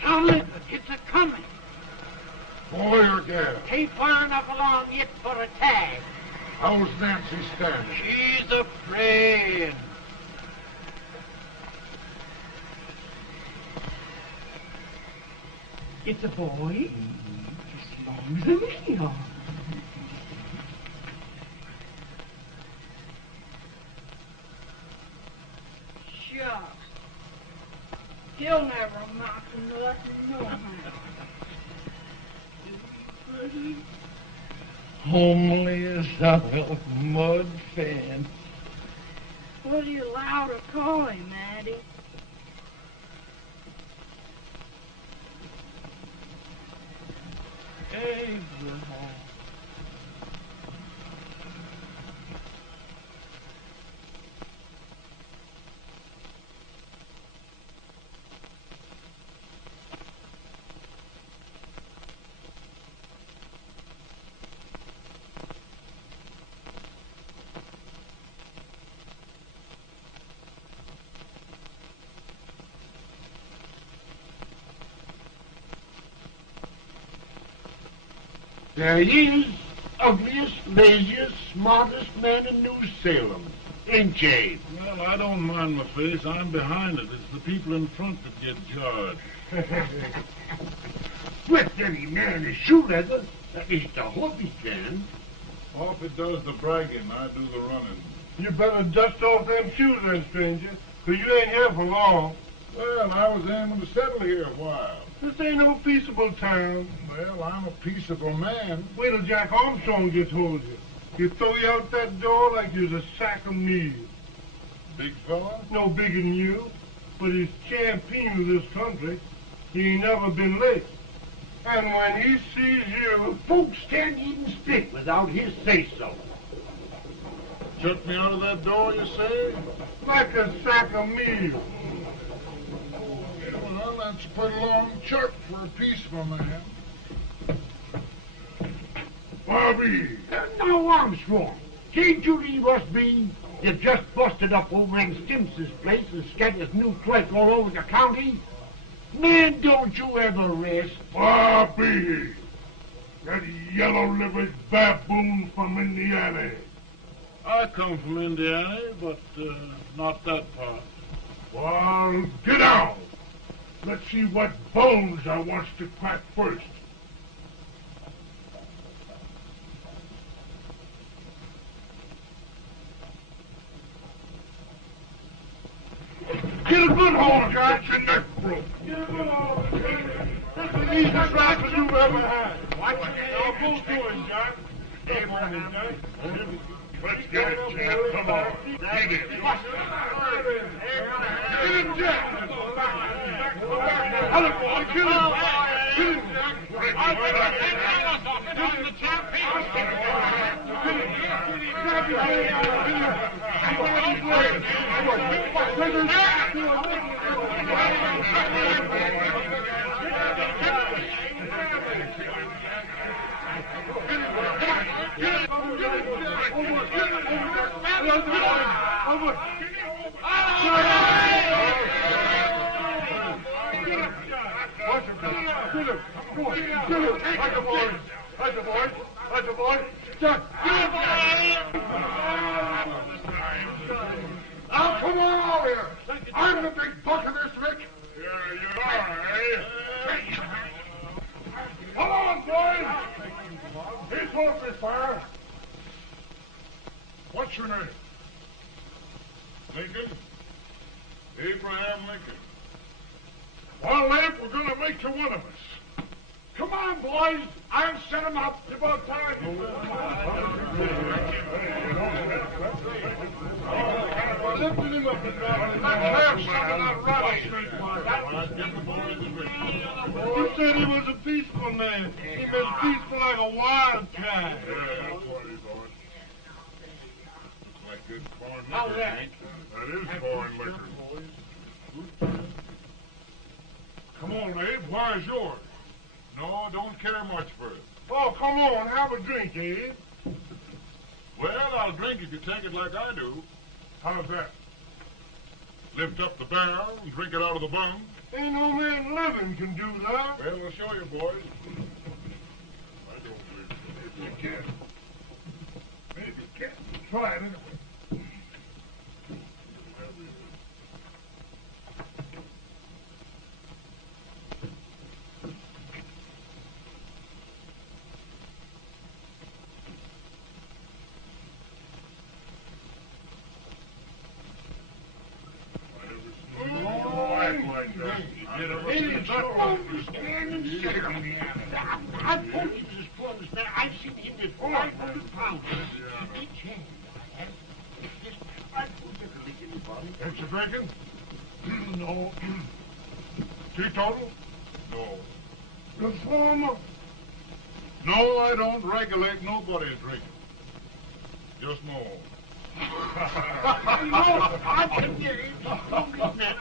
John Lincoln, it's a-coming. Boy or gal? Ain't far enough along yet for a tag. How's Nancy standing? She's afraid. It's a boy, as long as a million. Shucks. He'll never amount to nothing, no how. Homely as a mud fan. What do you allow to call him, Addie? Abraham. There he is, ugliest, laziest, smartest man in New Salem. Ain't Jay? Well, I don't mind my face. I'm behind it. It's the people in front that get jarred. With any man is shoe leather. At least I hope he can. Off it does the bragging. I do the running. You better dust off them shoes then, stranger, 'cause you ain't here for long. Well, I was aiming to settle here a while. This ain't no peaceable town. Well, I'm a peaceable man. Wait till Jack Armstrong gets hold of you. He'll throw you out that door like you's a sack of meal. Big fella? No bigger than you, but he's champion of this country. He ain't never been late. And when he sees you... Folks can't even speak without his say-so. Shut me out of that door, you say? Like a sack of meal. Well, that's a pretty long chirp for a peaceful man. Bobby! Now, Armstrong, can't you leave us be? You've just busted up old man Stimpson's place and scattered new clerk all over the county. Man, don't you ever rest. Bobby! That yellow-livered baboon from Indiana. I come from Indiana, but not that part. Well, get down. Let's see what bones I wants to crack first. Get a good hold, Jack. Your neck broke. Get a good hold. That's the easiest rifle you've ever had. Watch it. I'll both doing, Jack. Abraham. Let's get it, Jack. Come on. Get it. Get him, Jack. Hello, boy. Get him. Get him, Jack. I'll get him. The champion. Get him. Grab his hand. Get him. Grab his leg. Take his Now, come on over here. I'm the big buck of this, Rick. Here you are, eh? Come on, boys. Here's Walter's fire. What's your name? Lincoln? Abraham Lincoln. Well, Lamp, we're going to make you one of us. Come on, boys. I'll set him up. It's about time. Lifting him up. Let's have some of that rattlesnake. You said he was a peaceful man. He been peaceful like a wild cat. Yeah, that's what he thought. Looks like good corn How's liquor, that? Hank. That is corn liquor. Come on, Abe. Where's yours? No, don't care much for it. Oh, come on. Have a drink, Abe. Well, I'll drink if you take it like I do. How's that? Lift up the barrel and drink it out of the bung. Ain't no man living can do that. Well, we'll show you, boys. I don't believe Maybe you can. Maybe you can. Try it anyway. I told you this was there. I've seen him with 500 pounds. Each hand. I told you to lick anybody. Ain't you drinking? No. Teetotal? No. Reformer? No, I don't regulate nobody's drinking. Just my own. No, I can hear him. Man,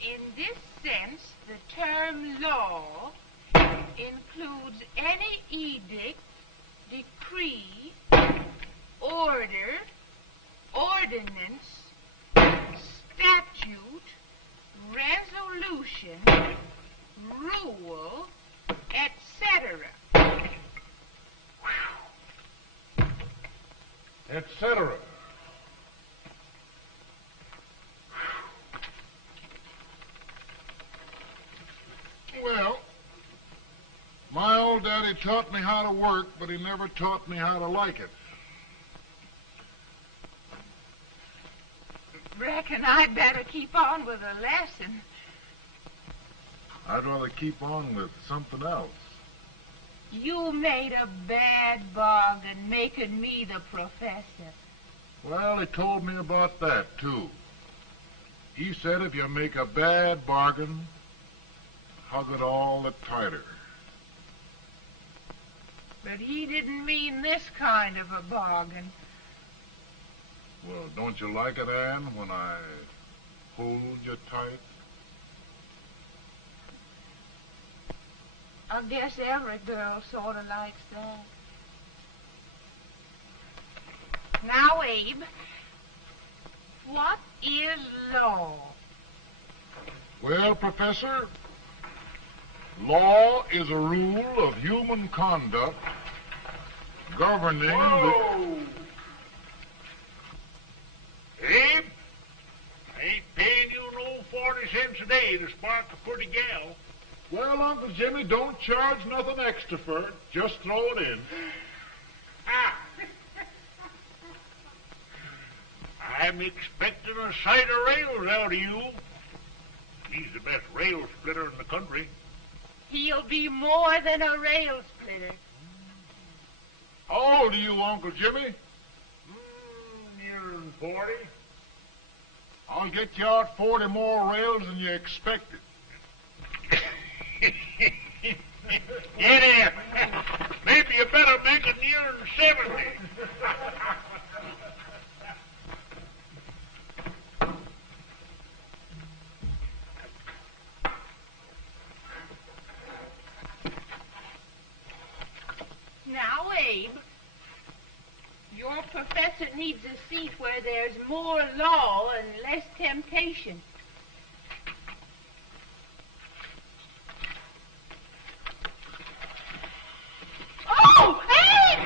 In this sense, the term law includes any edict, decree, order, ordinance, statute, resolution, rule, etc. Etc. Well, my old daddy taught me how to work, but he never taught me how to like it. Reckon I'd better keep on with the lesson. I'd rather keep on with something else. You made a bad bargain making me the professor. Well, he told me about that, too. He said if you make a bad bargain, hug it all the tighter. But he didn't mean this kind of a bargain. Well, don't you like it, Ann, when I hold you tight? I guess every girl sort of likes that. Now, Abe, what is law? Well, Professor, law is a rule of human conduct governing Whoa! Abe, I ain't paying you no 40 cents a day to spark a pretty gal. Well, Uncle Jimmy, don't charge nothing extra for it. Just throw it in. Ah. I'm expecting a sight of rails out of you. He's the best rail splitter in the country. He'll be more than a rail splitter. How old are you, Uncle Jimmy? Nearing 40. I'll get you out 40 more rails than you expected. Get in. Maybe you better make it nearing 70. Now, Abe, your professor needs a seat where there's more law and less temptation. Oh, Abe!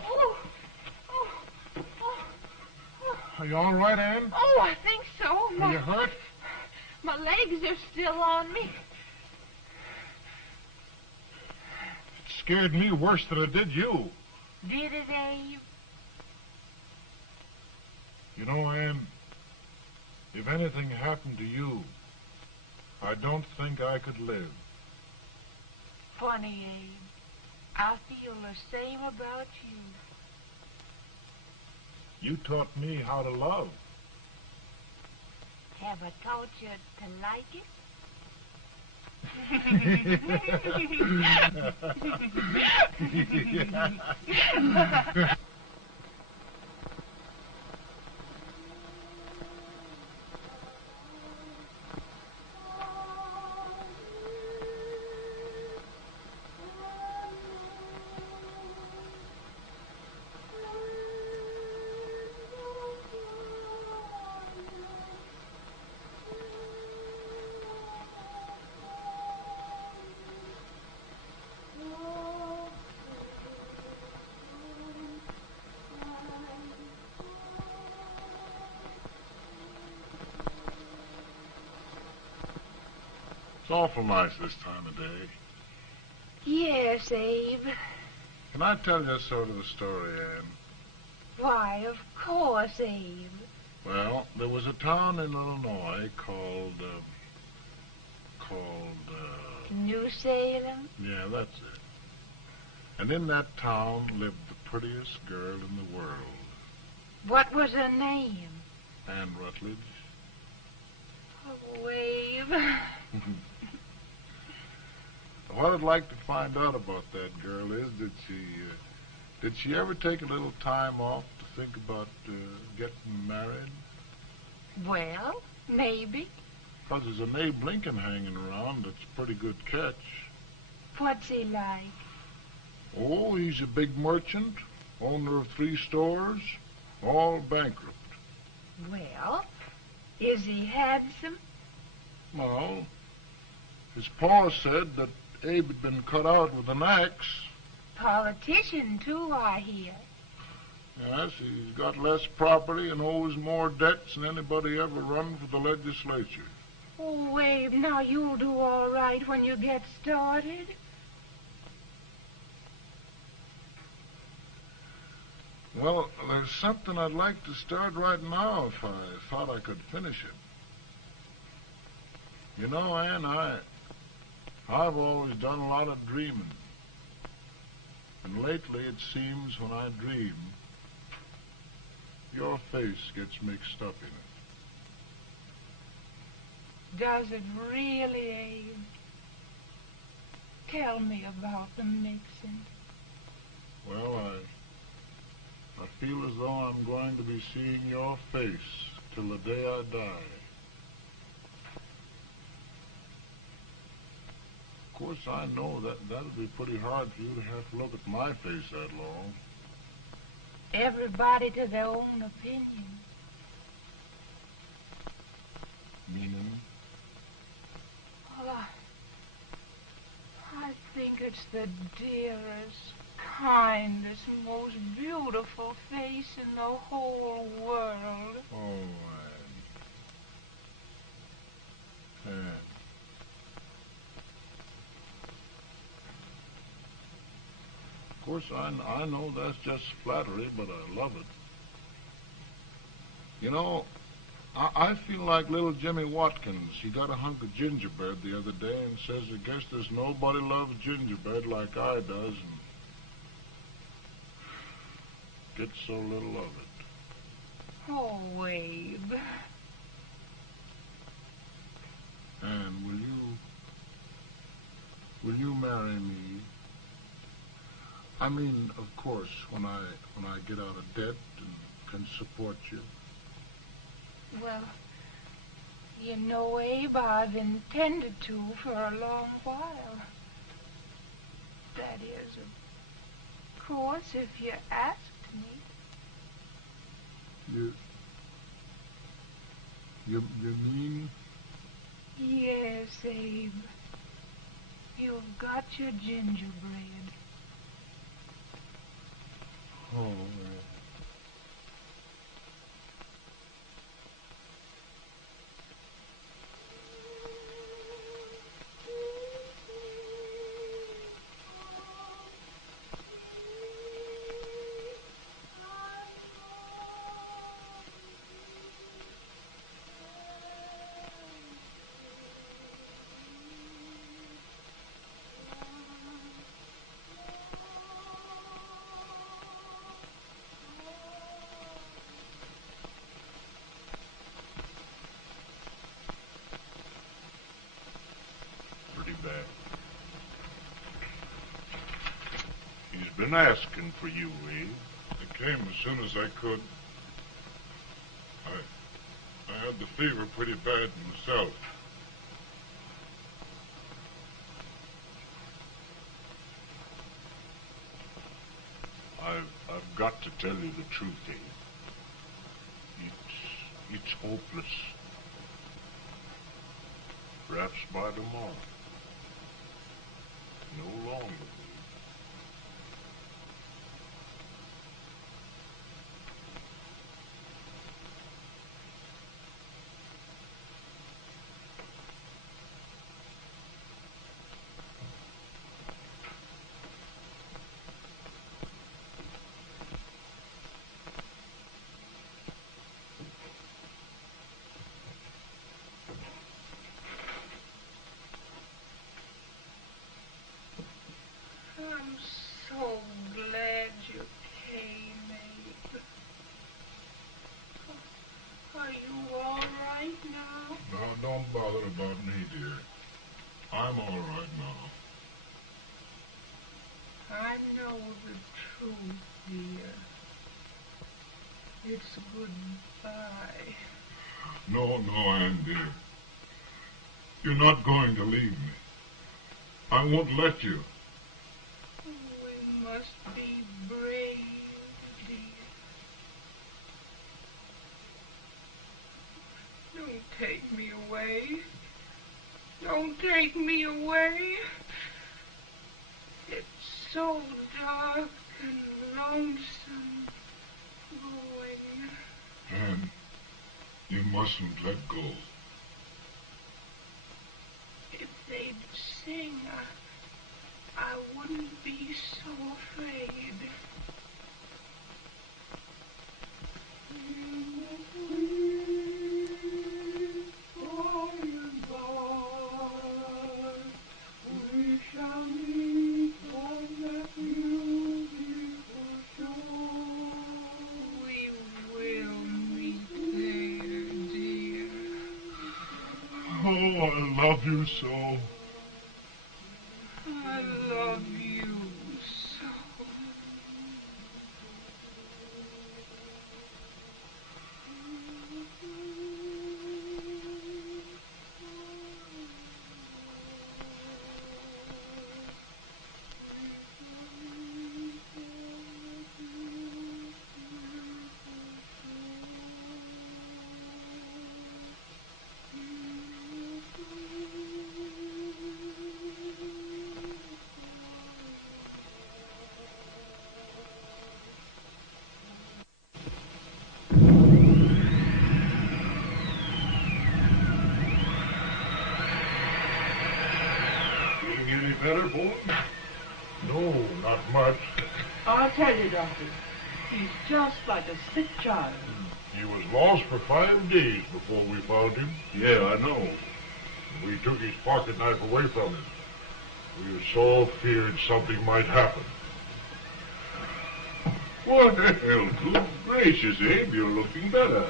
Oh, oh, oh, oh. Are you all right, Ann? Oh, I think so. Are you hurt? My legs are still on me. It scared me worse than it did you. Did it, Abe? You know, Ann, If anything happened to you, I don't think I could live. Funny, Abe. I feel the same about you. You taught me how to love. Have I taught you to like it? It's awful nice this time of day. Yes, Abe. Can I tell you sort of a story, Ann? Why, of course, Abe. Well, there was a town in Illinois called, New Salem? yeah, that's it. And in that town lived the prettiest girl in the world, What was her name? Ann Rutledge. Oh, Abe. What I'd like to find out about that girl is, did she ever take a little time off to think about getting married? Well, maybe. 'Cause there's an Abe Lincoln hanging around that's a pretty good catch. What's he like? Oh, he's a big merchant, owner of 3 stores, all bankrupt. Well, is he handsome? Well, his pa said that Abe had been cut out with an axe. Politician, too, I hear. Yes, he's got less property and owes more debts than anybody ever run for the legislature. Oh, Abe, now you'll do all right when you get started. Well, there's something I'd like to start right now if I thought I could finish it. You know, Ann, I've always done a lot of dreaming. And lately it seems when I dream, your face gets mixed up in it. Does it really, Abe? Tell me about the mixing. Well, I feel as though I'm going to be seeing your face till the day I die. Of course, I know that'll be pretty hard for you to have to look at my face that long. Everybody to their own opinion. Meaning? Well, I think it's the dearest, kindest, most beautiful face in the whole world. Oh, Ann. Of course, I know that's just flattery, but I love it. You know, I feel like little Jimmy Watkins. He got a hunk of gingerbread the other day and says, I guess there's nobody loves gingerbread like I does, and gets so little of it. Oh, Abe. And will you marry me? I mean, of course, when I get out of debt and can support you. Well, you know, Abe, I've intended to for a long while. That is, of course, if you asked me. You mean? Yes, Abe. You've got your gingerbread. Oh, back. He's been asking for you, Abe. I came as soon as I could. I had the fever pretty bad myself. I've got to tell you the truth, Abe. It's hopeless. Perhaps by tomorrow. No longer. I'm so glad you came, Abe. Are you all right now? Now, don't bother about me, dear. I'm all right now. I know the truth, dear. It's goodbye. No, Ann, dear. You're not going to leave me. I won't let you. We must be brave, dear. Don't take me away. Don't take me away. It's so dark and lonesome going. Ann, you mustn't let go. If they'd sing, I wouldn't be so afraid. We shall meet on that beautiful shore. We will meet there, dear. Oh, I love you so. I love you so. Feeling any better, boy? No, not much. I'll tell you, Doctor. He's just like a sick child. He was lost for 5 days before we found him. Yeah, I know. We took his pocket knife away from him. We were so feared something might happen. What the hell? Good gracious, Abe, you're looking better.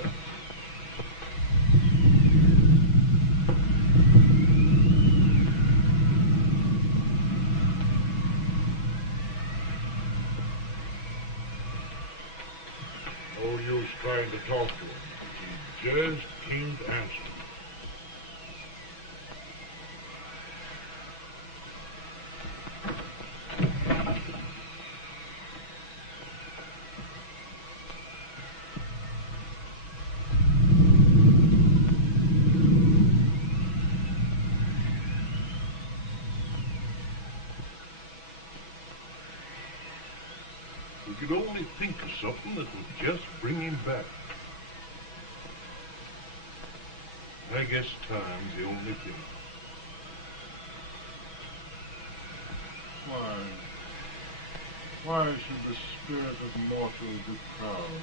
No use trying to talk to him. He just can't answer. We could only think of something that would just bring him back. I guess time's the only thing. Why should the spirit of mortal be proud?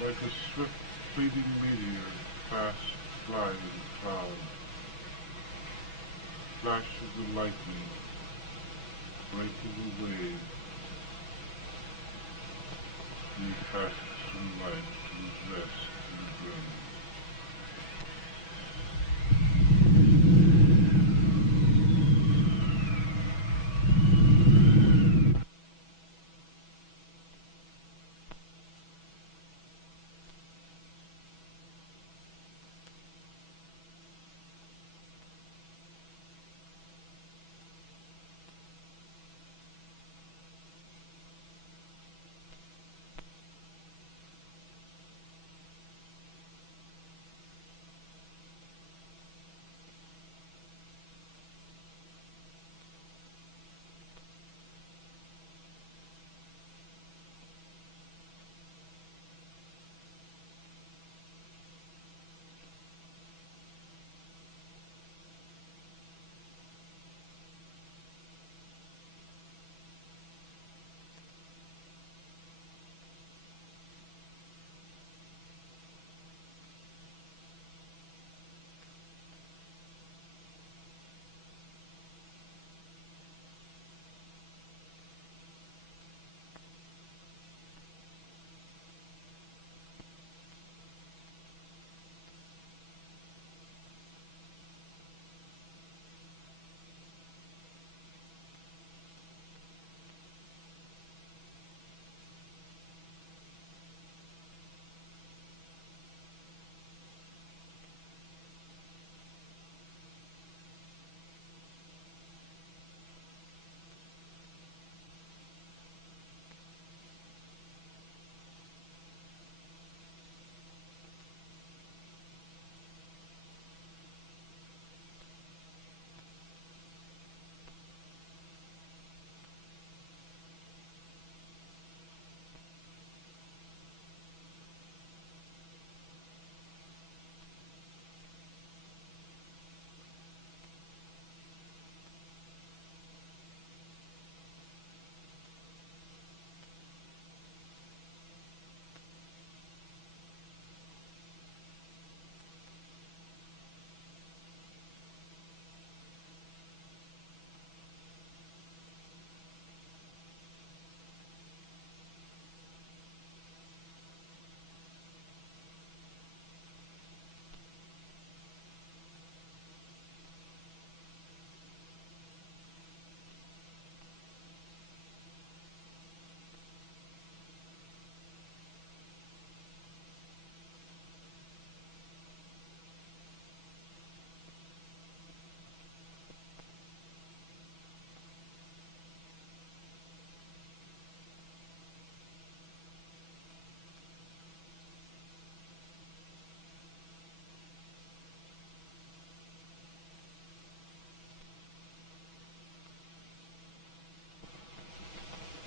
Like a swift fading meteor, fast flying cloud. Flash of the lightning, break of the wave. He passes from life to his rest in the grave.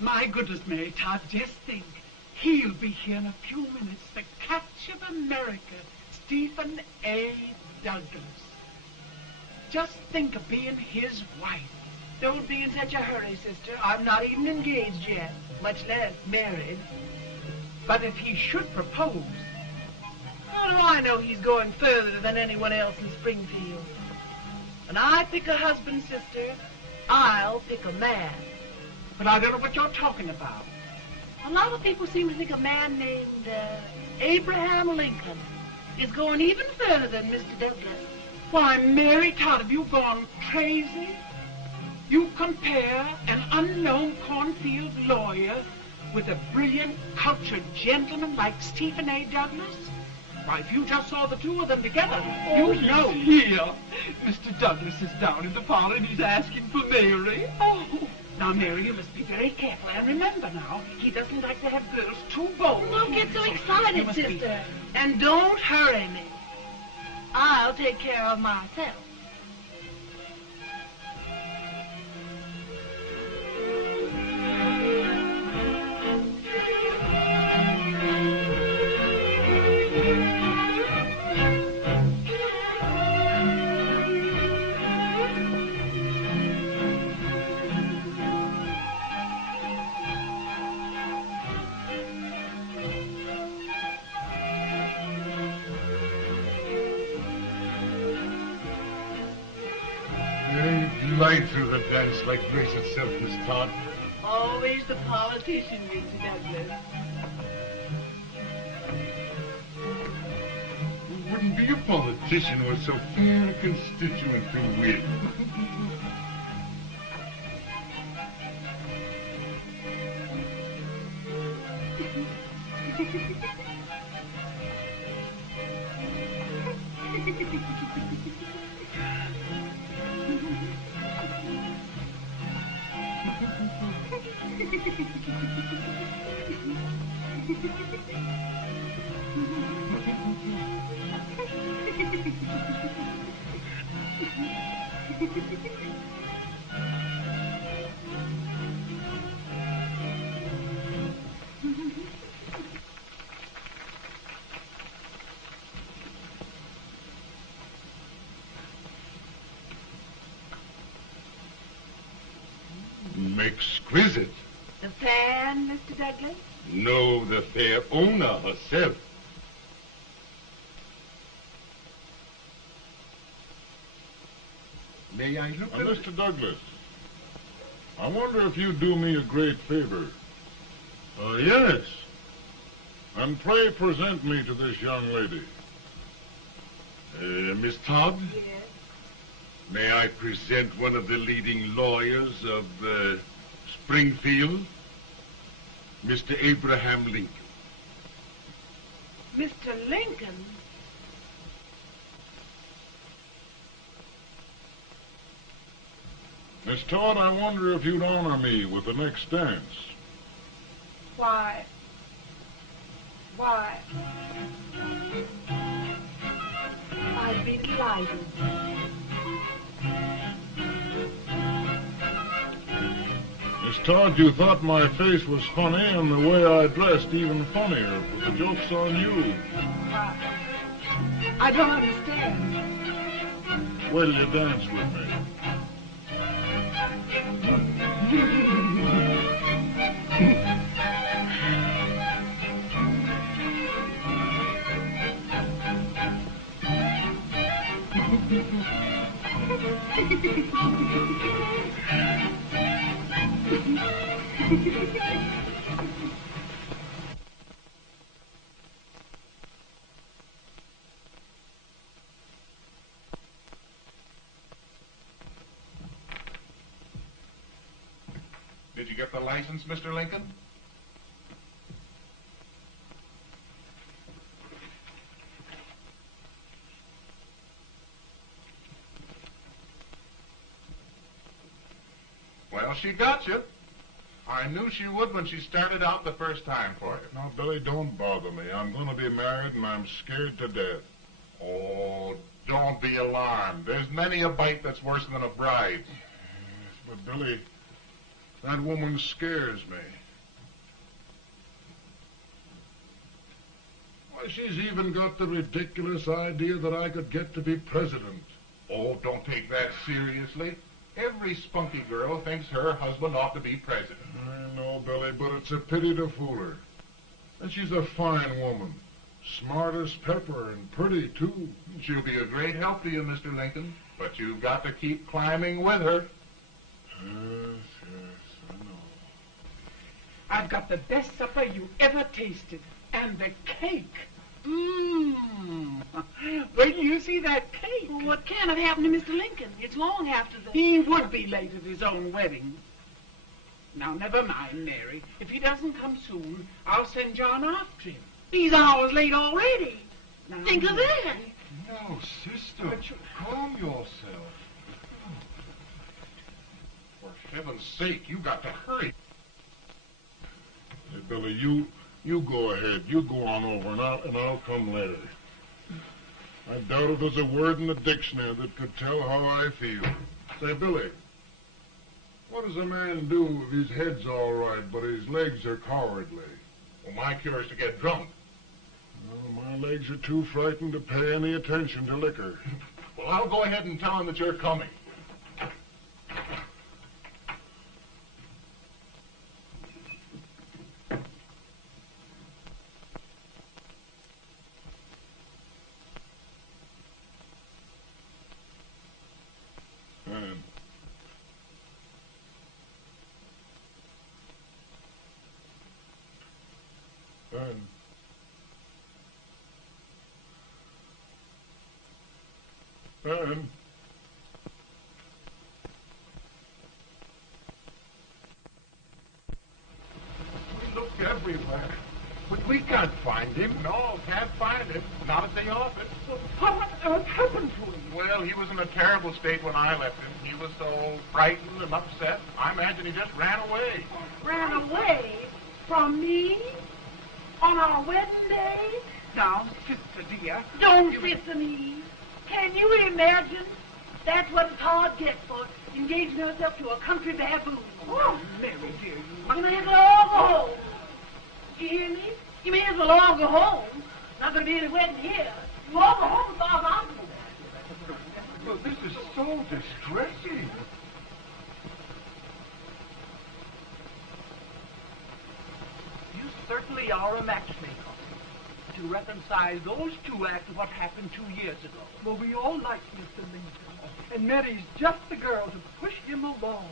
My goodness, Mary Todd, just think. He'll be here in a few minutes. The catch of America, Stephen A. Douglas. Just think of being his wife. Don't be in such a hurry, sister. I'm not even engaged yet, much less married. But if he should propose... How do I know he's going further than anyone else in Springfield? When I pick a husband, sister, I'll pick a man. But I don't know what you're talking about. A lot of people seem to think a man named Abraham Lincoln is going even further than Mr. Douglas. Why, Mary Todd, have you gone crazy? You compare an unknown cornfield lawyer with a brilliant, cultured gentleman like Stephen A. Douglas? Why, if you just saw the two of them together, you'd know. Here. Mr. Douglas is down in the parlor and he's asking for Mary. Oh, now, Mary, you must be very careful. And remember now, he doesn't like to have girls too bold. Don't get so You excited, must sister. be- And don't hurry me. I'll take care of myself. Glide through the dance like grace itself, Miss Todd. Always the politician, Mr. Douglas. Who wouldn't be a politician with so fair a constituent to win? Exquisite. The fan, Mr. Douglas? No, the fair owner herself. May I look at Mr. Douglas, I wonder if you'd do me a great favor. Yes. And pray present me to this young lady. Miss Todd? Yes. May I present one of the leading lawyers of Springfield, Mr. Abraham Lincoln. Mr. Lincoln? Miss Todd, I wonder if you'd honor me with the next dance. Why? I'd be delighted. Miss Todd, you thought my face was funny and the way I dressed even funnier, but the joke's on you. I don't understand. Will you dance with me? Did you get the license, Mr. Lincoln? Well, she got you. I knew she would when she started out the first time for you. Now, Billy, don't bother me. I'm going to be married and I'm scared to death. Oh, don't be alarmed. There's many a bite that's worse than a bride. But, Billy, That woman scares me. Why, she's even got the ridiculous idea that I could get to be president. Oh, don't take that seriously. Every spunky girl thinks her husband ought to be president. I know, Billy, but it's a pity to fool her. And she's a fine woman. Smart as pepper and pretty, too. She'll be a great help to you, Mr. Lincoln. But you've got to keep climbing with her. Yes, I know. I've got the best supper you ever tasted. And the cake. Mmm. When you see that cake. Well, what can have happened to Mr. Lincoln? It's long after the... He would be late at his own wedding. Now, never mind, Mary. If he doesn't come soon, I'll send John after him. He's hours late already. Now, Think of that. No, sister. Calm yourself. For heaven's sake, you got to hurry. Hey, Billy, you go ahead. You go on over, and I'll come later. I doubt if there's a word in the dictionary that could tell how I feel. Say, Billy, what does a man do if his head's all right, but his legs are cowardly? Well, my cure is to get drunk. Well, my legs are too frightened to pay any attention to liquor. Well, I'll go ahead and tell him that you're coming. Ann. We looked everywhere, but we can't find him. No, can't find him. Not at the office. What on earth happened to him? Well, he was in a terrible state when I left him. He was so frightened and upset. I imagine he just ran away. Ran away from me? On our wedding day? Now, sister dear. Don't sister me. Can you imagine? That's what it's hard gets for engaging herself to a country baboon. Oh, Mary dear, You may as well all go home. You hear me? You may as well all go home. Not going to be any wedding here. You all go home as far as I'm concerned. Well, this is so distressing. You certainly are a matchmaker. To reconcile those two after what happened 2 years ago. Well, we all like Mr. Lincoln. And Mary's just the girl to push him along.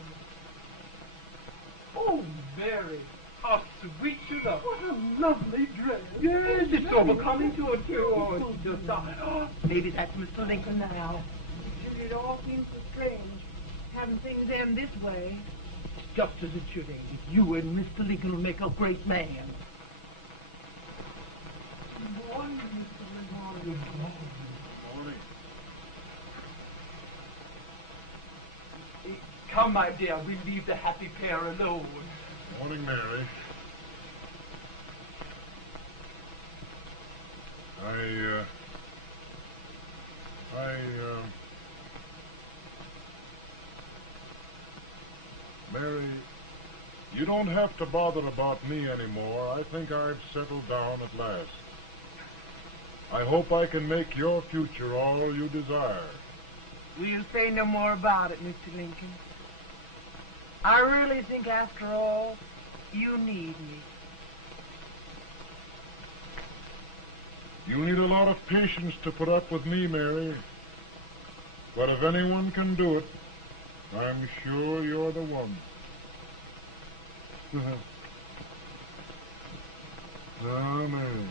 Oh, Mary, how sweet you look. What a lovely dress. Yes, it's so becoming to her, too. Oh, it's just, maybe that's Mr. Lincoln now. It all seems so strange, having things end this way. Just as it should end. You and Mr. Lincoln will make a great man. Good morning, Mr. Lincoln. Good morning. Come, my dear, we'll leave the happy pair alone. Morning, Mary. Mary, you don't have to bother about me anymore. I think I've settled down at last. I hope I can make your future all you desire. We'll say no more about it, Mr. Lincoln. I really think, after all, you need me. You need a lot of patience to put up with me, Mary. But if anyone can do it, I'm sure you're the one. Amen.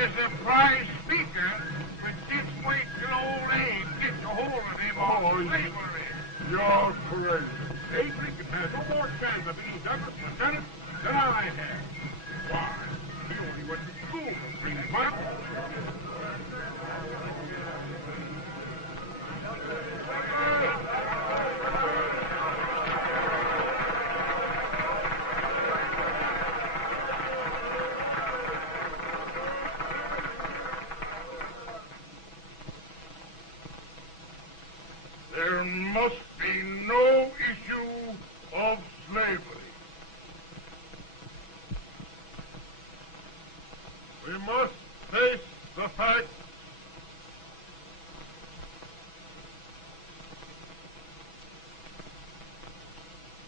is a prize speaker, but just wait till old age gets a hold of him on slavery. You're crazy. Abe Lincoln has no more chance of being Douglas lieutenant than I have. Why? He only went to school for 3 months. There must be no issue of slavery. We must face the facts.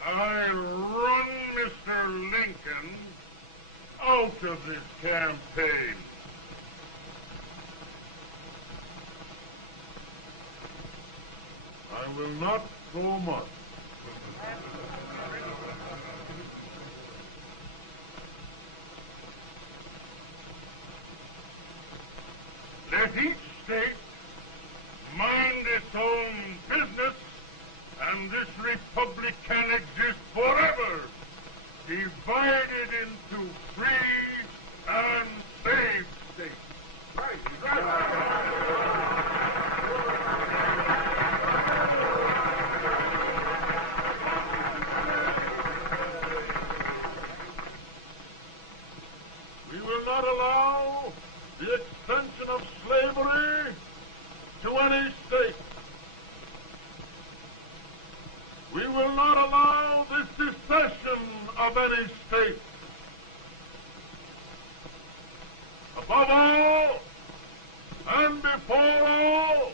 I run Mr. Lincoln out of this campaign. I will not go much. Let each state mind its own business, and this republic can exist forever, divided into free and slave states. We will not allow the extension of slavery to any state. We will not allow the secession of any state. Above all, and before all,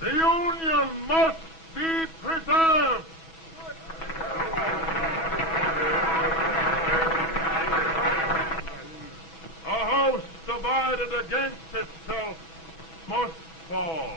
the Union must be preserved. A house divided against itself must fall.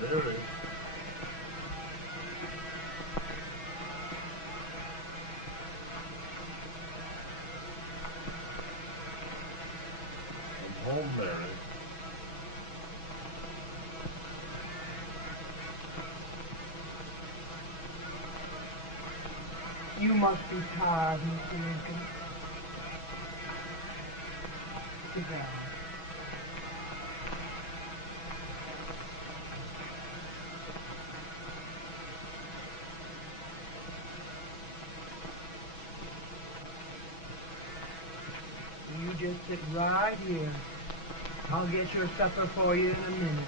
Mary. I'm home, Mary. You must be tired, Mr. Lincoln. Sit down. You just sit right here. I'll get your supper for you in a minute.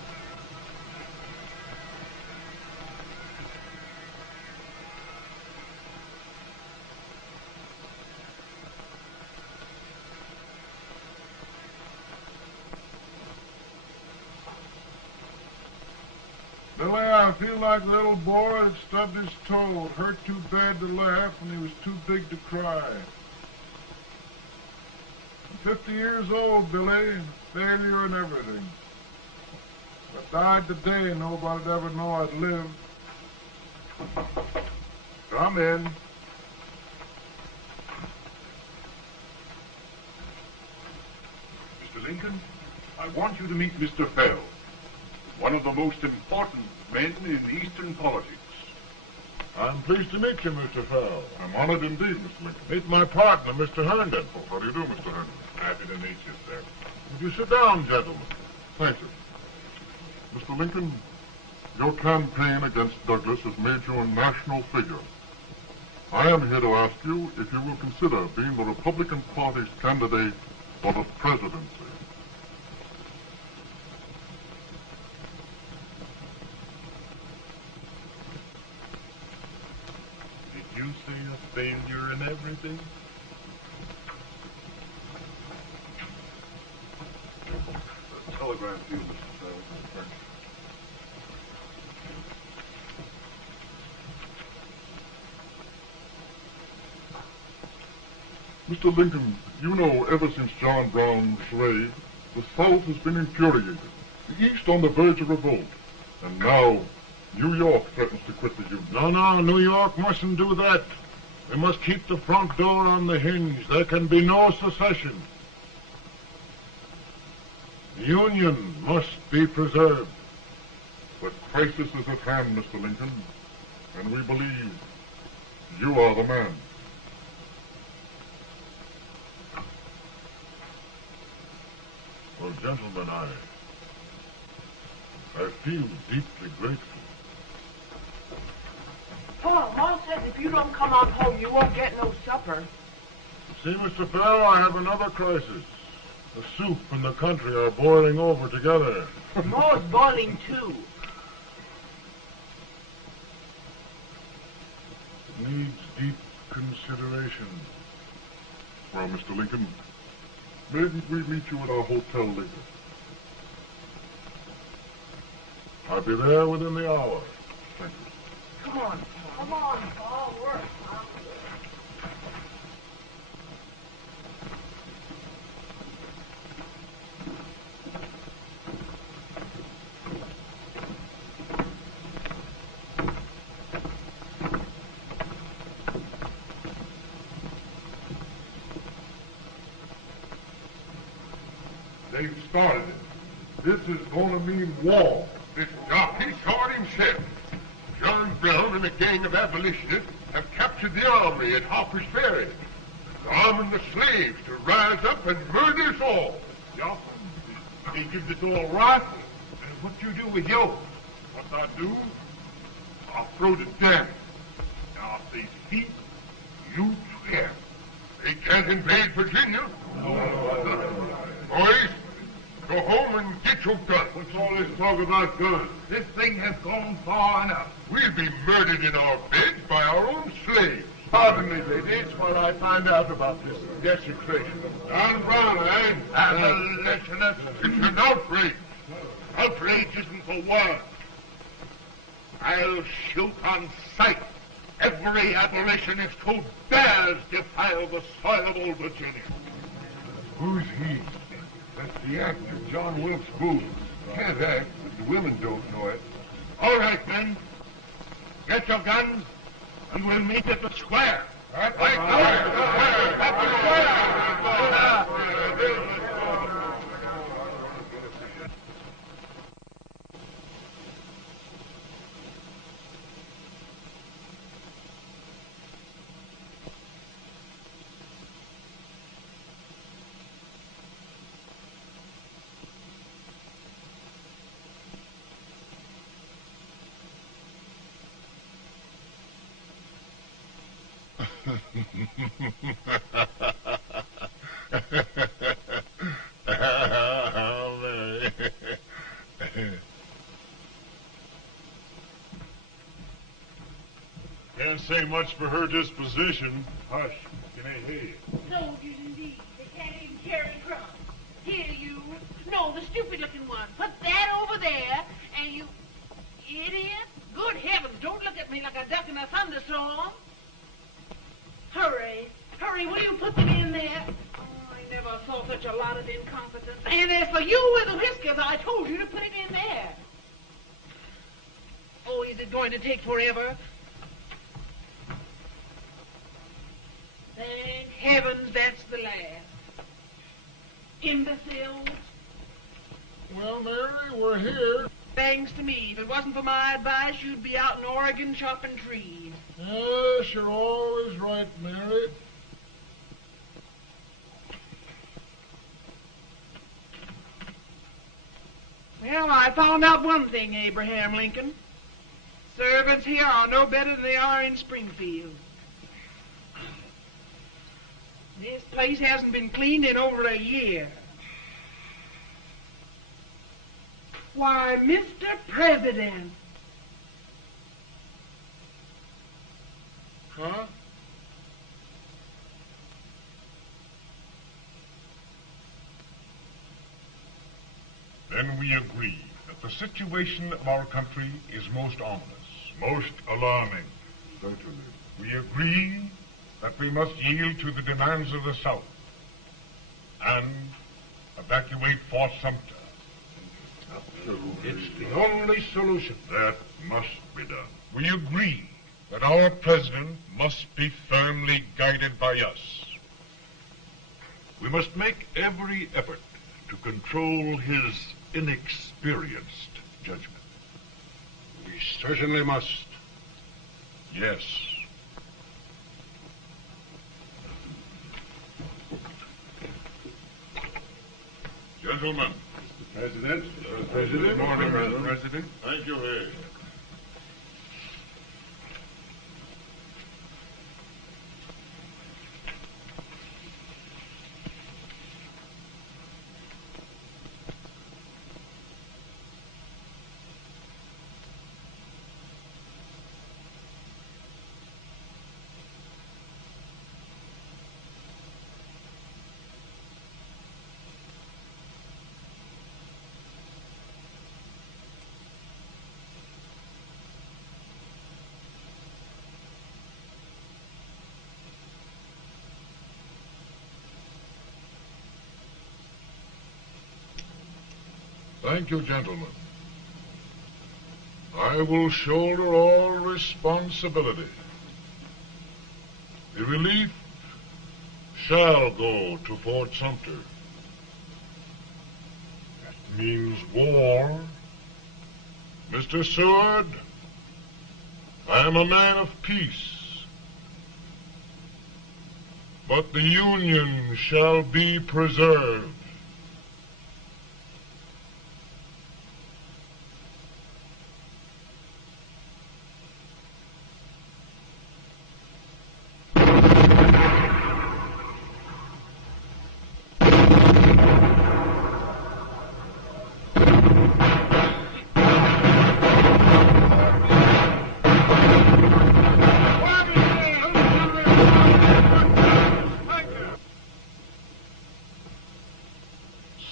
Billy, I feel like a little boy that stubbed his toe. It hurt too bad to laugh, and he was too big to cry. I'm 50 years old, Billy, failure and everything. If I died today, nobody'd ever know I'd lived. Come in. Mr. Lincoln, I want you to meet Mr. Fell, one of the most important men in Eastern politics. I'm pleased to meet you, Mr. Fell. I'm honored indeed, Mr. Lincoln. Meet my partner, Mr. Herndon. Oh, how do you do, Mr. Herndon? Happy to meet you, sir. Would you sit down, gentlemen? Thank you. Mr. Lincoln, your campaign against Douglas has made you a national figure. I am here to ask you if you will consider being the Republican Party's candidate for the presidency. say a failure in everything? Telegram to you, Mr. Sally. Mr. Lincoln, you know, ever since John Brown's raid, the South has been infuriated, the East on the verge of revolt, and now New York threatens to quit the Union. No, New York mustn't do that. They must keep the front door on the hinge. There can be no secession. The Union must be preserved. The crisis is at hand, Mr. Lincoln, and we believe you are the man. Well, gentlemen, I feel deeply grateful. Paul, Ma says if you don't come on home, you won't get no supper. See, Mr. Farrell, I have another crisis. The soup and the country are boiling over together. Ma's boiling too. It needs deep consideration. Well, Mr. Lincoln, maybe we meet you at our hotel later. I'll be there within the hour. Thank you. Come on, Paul. Come on, Paul. Work. They've started it. This is going to mean war. This jockey saw it himself. John Brown and a gang of abolitionists have captured the armory at Harper's Ferry. They're arming the slaves to rise up and murder us all. Yeah. They give us all rifles. And what you do with yours? What I do, I'll throw the damn. Now, if they defeat, You swear. They can't invade Virginia. Boys, go home and get your guns. what's all this talk about guns? This thing has gone far enough. We'll be murdered in our beds by our own slaves. Pardon me, ladies, while I find out about this desecration of John Brown, eh? Abolitionists. It's an outrage. Outrage isn't for words. I'll shoot on sight every abolitionist who dares defile the soil of old Virginia. Who's he? That's the actor, John Wilkes Booth. Can't act, but the women don't know it. All right, men. Get your guns, and we'll meet at the square. At Can't say much for her disposition. Hush. Can I hear you? Soldiers indeed. They can't even carry crumbs. Here, you. No, the stupid-looking one. Put that over there, and you... Idiot. Good heavens, don't look at me like a duck in a thunderstorm. Hurry. Hurry, will you put them in there? Oh, I never saw such a lot of incompetence. And as for you with the whiskers, I told you to put him in there. Oh, is it going to take forever? Thank heavens that's the last. Imbeciles. Well, Mary, we're here. Thanks to me. If it wasn't for my advice, you'd be out in Oregon chopping trees. Yes, you're always right, Mary. Well, I found out one thing, Abraham Lincoln. Servants here are no better than they are in Springfield. This place hasn't been cleaned in over a year. Why, Mr. President. Huh? Then we agree that the situation of our country is most ominous. Most alarming. Certainly. We agree that we must yield to the demands of the South and evacuate Fort Sumter. It's the only solution. That must be done. We agree that our president must be firmly guided by us. We must make every effort to control his inexperienced judgment. We certainly must. Yes. Gentlemen. President. Good morning, Mr. President. Thank you, Hay. Thank you, gentlemen. I will shoulder all responsibility. The relief shall go to Fort Sumter. That means war. Mr. Seward, I am a man of peace. But the Union shall be preserved.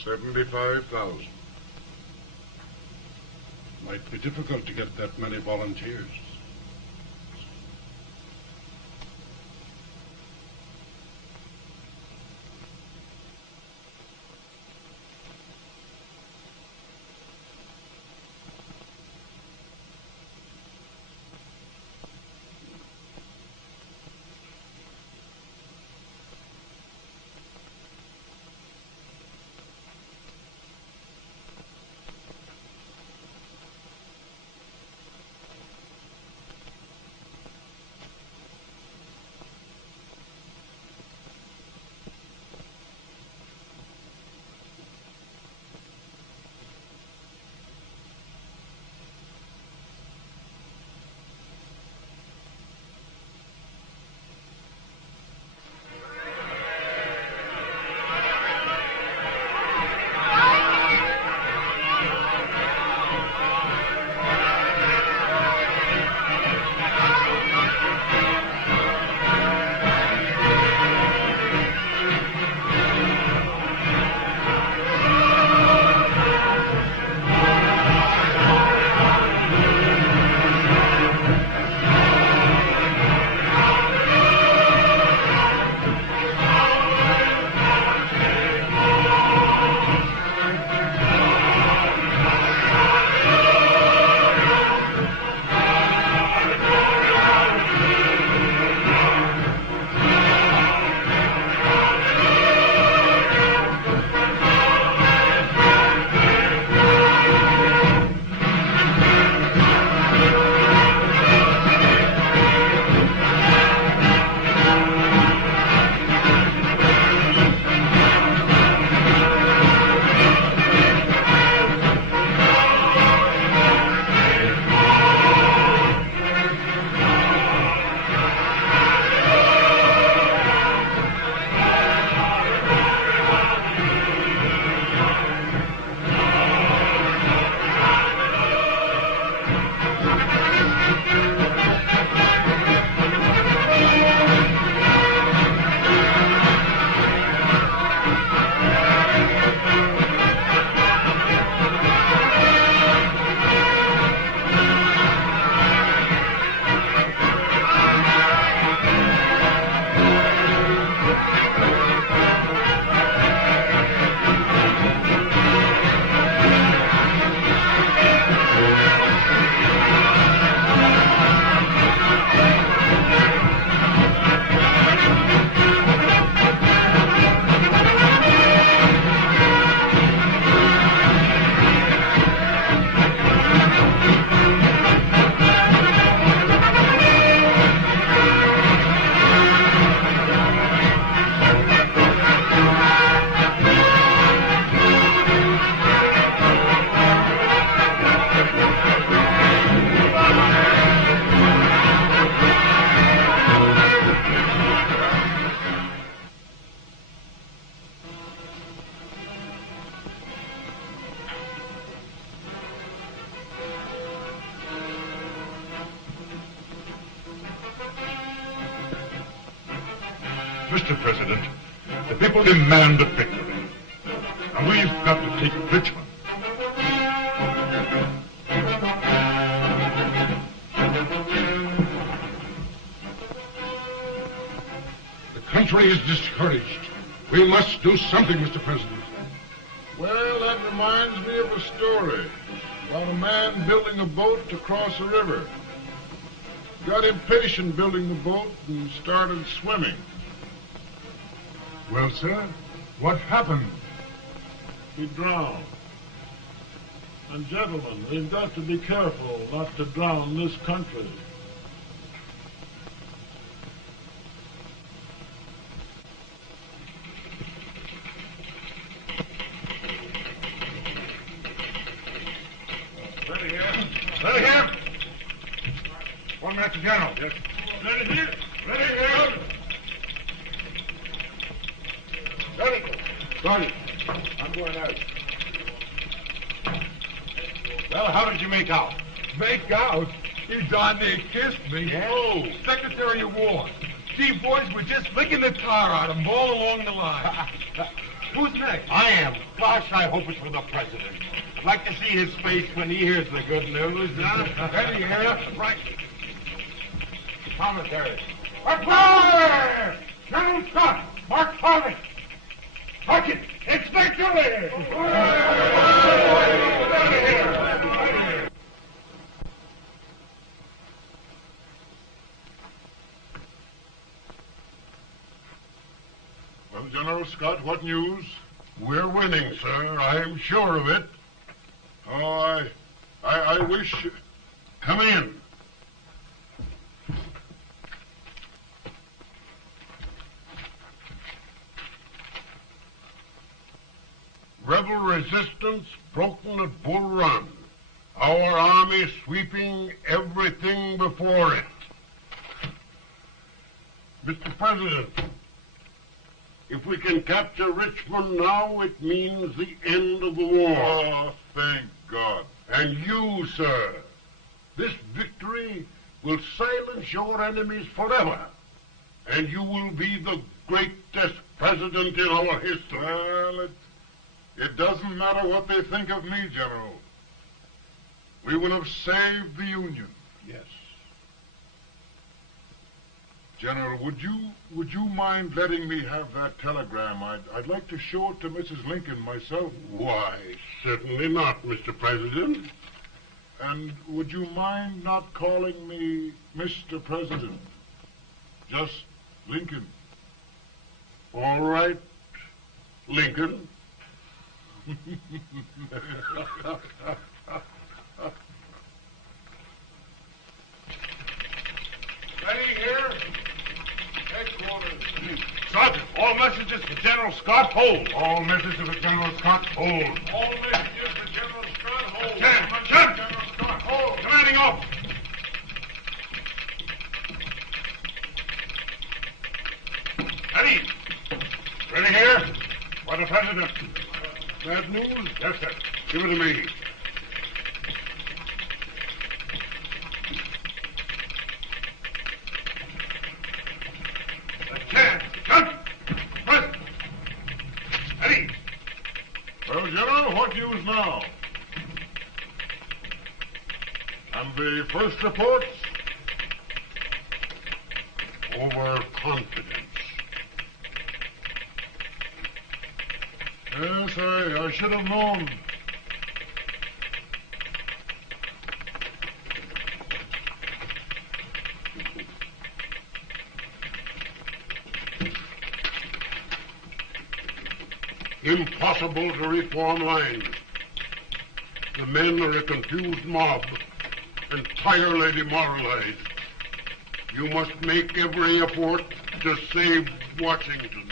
$75,000. Might be difficult to get that many volunteers. Mr. President, the people demand a victory. And we've got to take Richmond. The country is discouraged. We must do something, Mr. President. Well, that reminds me of a story about a man building a boat to cross a river. Got impatient building the boat and started swimming. Well, sir, what happened? He drowned. And gentlemen, we've got to be careful not to drown this country. Ready here. Ready here. 1 minute to General. Yes. Ready here. Ready here. Ready. Sorry. I'm going out. Well, how did you make out? Make out? He darn near kissed me. Yeah? Oh, Secretary of War. Gee, boys, we're just licking the tar out of him all along the line. Who's next? I am. Gosh, I hope it's for the president. I'd like to see his face when he hears the good news. Ready here. Right. Commentary. Fire! General Scott, Mark Farley. Sergeant, it's victory! Well, General Scott, what news? We're winning, sir. I'm sure of it. Oh, I wish... Come in. Rebel resistance broken at Bull Run. Our army sweeping everything before it. Mr. President, if we can capture Richmond now, it means the end of the war. Oh, thank God. And you, sir, this victory will silence your enemies forever. And you will be the greatest president in our history. Well, it doesn't matter what they think of me, General. We will have saved the Union. Yes. General, would you mind letting me have that telegram? I'd like to show it to Mrs. Lincoln myself. Why, certainly not, Mr. President. And would you mind not calling me Mr. President? Just Lincoln. All right, Lincoln. Ready here. Headquarters. Sergeant, all messages for General Scott, hold. All messages for General Scott, hold. All messages for General Scott, hold. General Scott, hold. Commanding officer. Ready. Ready here. For the President. Bad news? Yes, sir. Give it to me. President. Ready. Well, General, what news now? And the first reports? Overconfidence. Yes, I should have known. Impossible to reform lines. The men are a confused mob, entirely demoralized. You must make every effort to save Washington.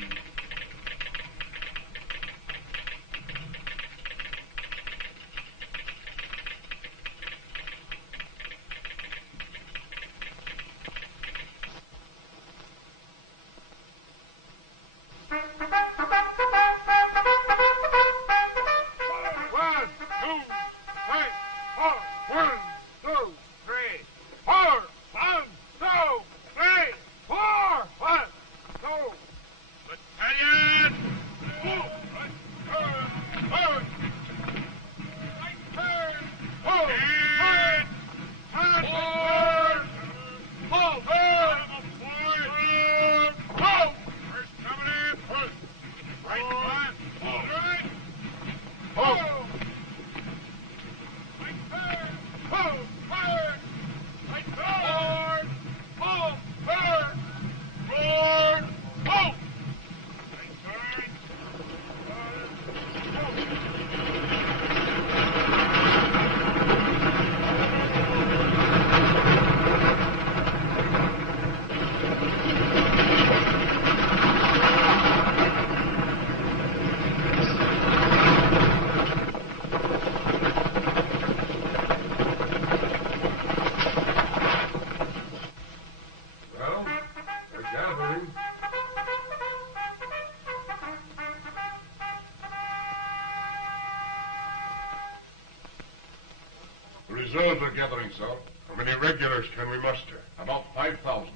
Reserves are gathering, sir. How many regulars can we muster? About 5,000.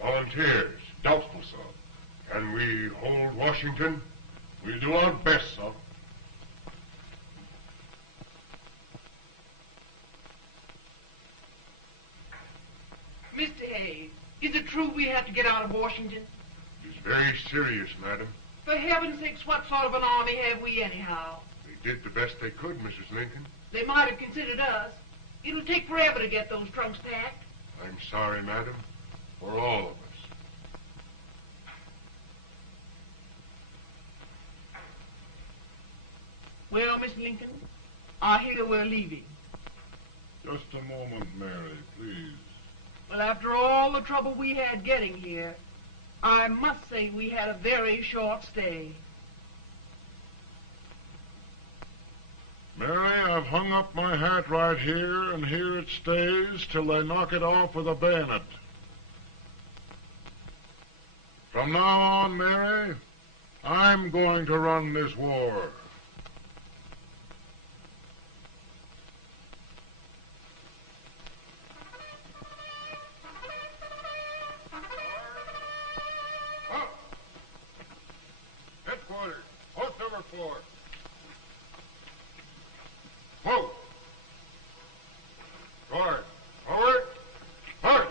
Volunteers? Doubtful, sir. Can we hold Washington? We'll do our best, sir. Mr. Hayes, is it true we have to get out of Washington? It's very serious, madam. For heaven's sakes, what sort of an army have we anyhow? They did the best they could, Mrs. Lincoln. They might have considered us. It'll take forever to get those trunks packed. I'm sorry, madam, for all of us. Well, Miss Lincoln, I hear we're leaving. Just a moment, Mary, please. Well, after all the trouble we had getting here, I must say we had a very short stay. Mary, I've hung up my hat right here, and here it stays till they knock it off with a bayonet. From now on, Mary, I'm going to run this war. Headquarters, post number 4. Move. Guard, forward, march.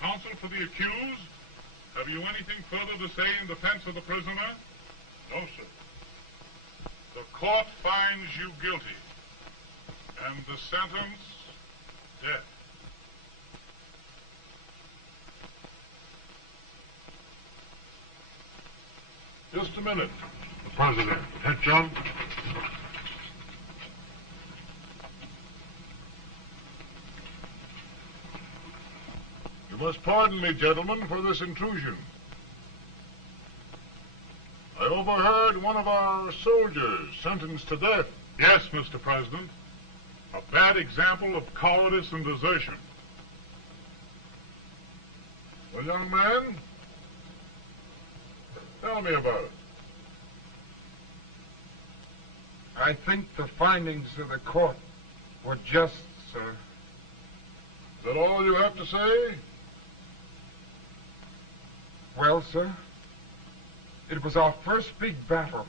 Counsel for the accused, have you anything further to say in defense of the prisoner? No, sir. The court finds you guilty, and the sentence, death. Just a minute. The president. Head, John. You must pardon me, gentlemen, for this intrusion. I overheard one of our soldiers sentenced to death. Yes, Mr. President. A bad example of cowardice and desertion. Well, young man, tell me about it. I think the findings of the court were just, sir. Is that all you have to say? Well, sir, it was our first big battle.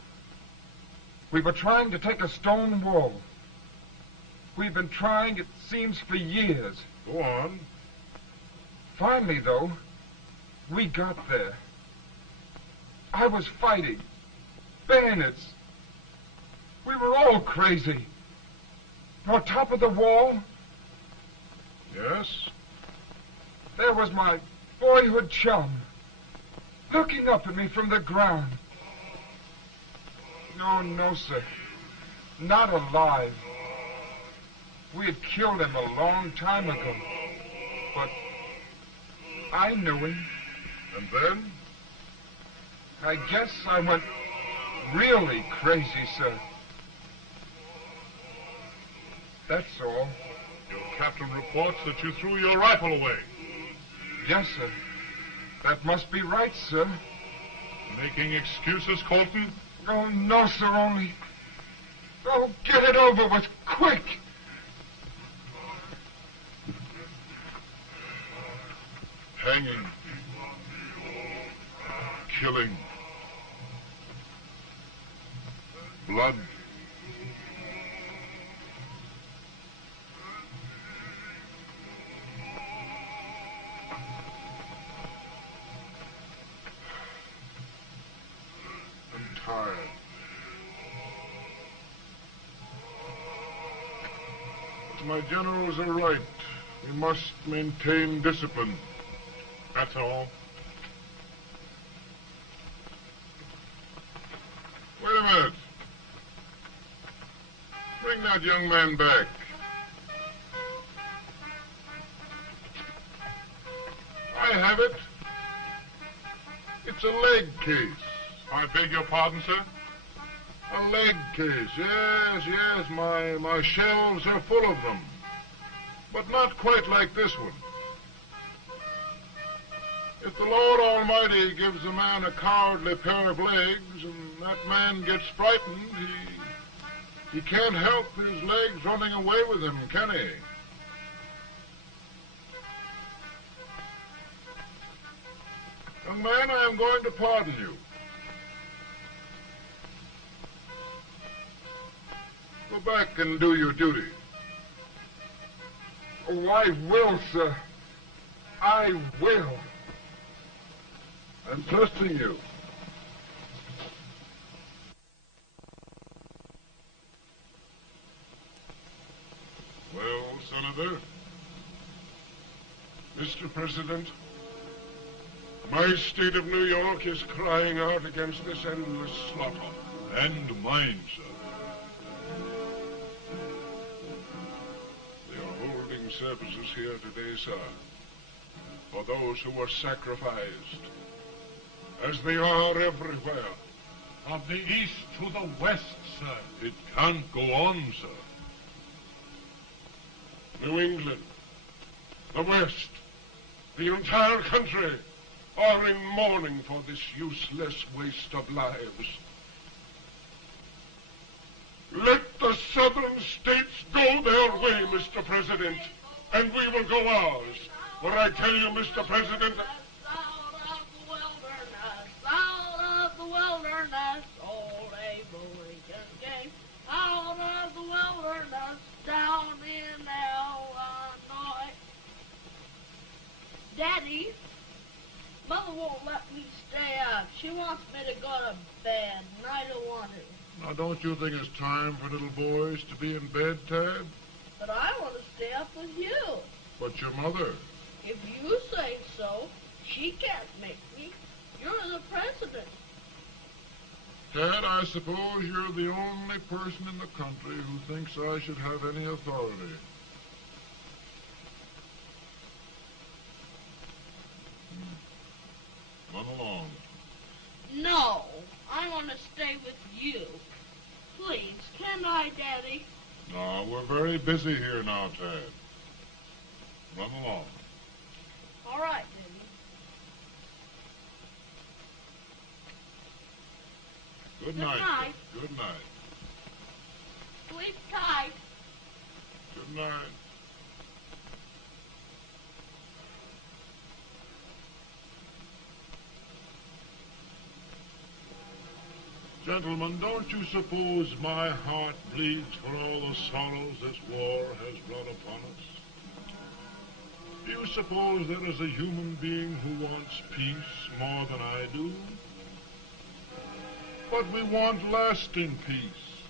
We were trying to take a stone wall. We've been trying, it seems, for years. Go on. Finally, though, we got there. I was fighting. Bayonets. We were all crazy. On top of the wall, Yes? there was my boyhood chum, looking up at me from the ground. No, sir. Not alive. We had killed him a long time ago. But I knew him. And then? I guess I went really crazy, sir. That's all. Your captain reports that you threw your rifle away. Yes, sir. That must be right, sir. Making excuses, Colton? Oh, no, sir, only... Oh, get it over with, quick! Hanging. Killing. Blood. I'm tired. But my generals are right. We must maintain discipline. That's all. Wait a minute. Bring that young man back. I have it. It's a leg case. I beg your pardon, sir? A leg case, yes. My shelves are full of them. But not quite like this one. If the Lord Almighty gives a man a cowardly pair of legs and that man gets frightened, he can't help his legs running away with him, can he? Young man, I am going to pardon you. Go back and do your duty. Oh, I will, sir. I will. I'm trusting you. Well, Senator? Mr. President, my state of New York is crying out against this endless slaughter. And mine, sir. They are holding services here today, sir, for those who were sacrificed, as they are everywhere. From the east to the west, sir. It can't go on, sir. New England, the West, the entire country are in mourning for this useless waste of lives. Let the southern states go their way, Mr. President, and we will go ours. For I tell you, Mr. President, Out of the wilderness, old Abraham Lincoln came. Out of the wilderness, down in Illinois. Daddy, Mother won't let me stay up. She wants me to go to bed, and I don't want to. Now, don't you think it's time for little boys to be in bed, Tad? But I want to stay up with you. But your mother? If you say so, she can't make me. You're the president. Tad, I suppose you're the only person in the country who thinks I should have any authority. Run along. No, I want to stay with you. Please, can I, Daddy? No, we're very busy here now, Tad. Run along. All right, Daddy. Good Good night. night. Good night. Sleep tight. Good night. Gentlemen, don't you suppose my heart bleeds for all the sorrows this war has brought upon us? Do you suppose there is a human being who wants peace more than I do? But we want lasting peace.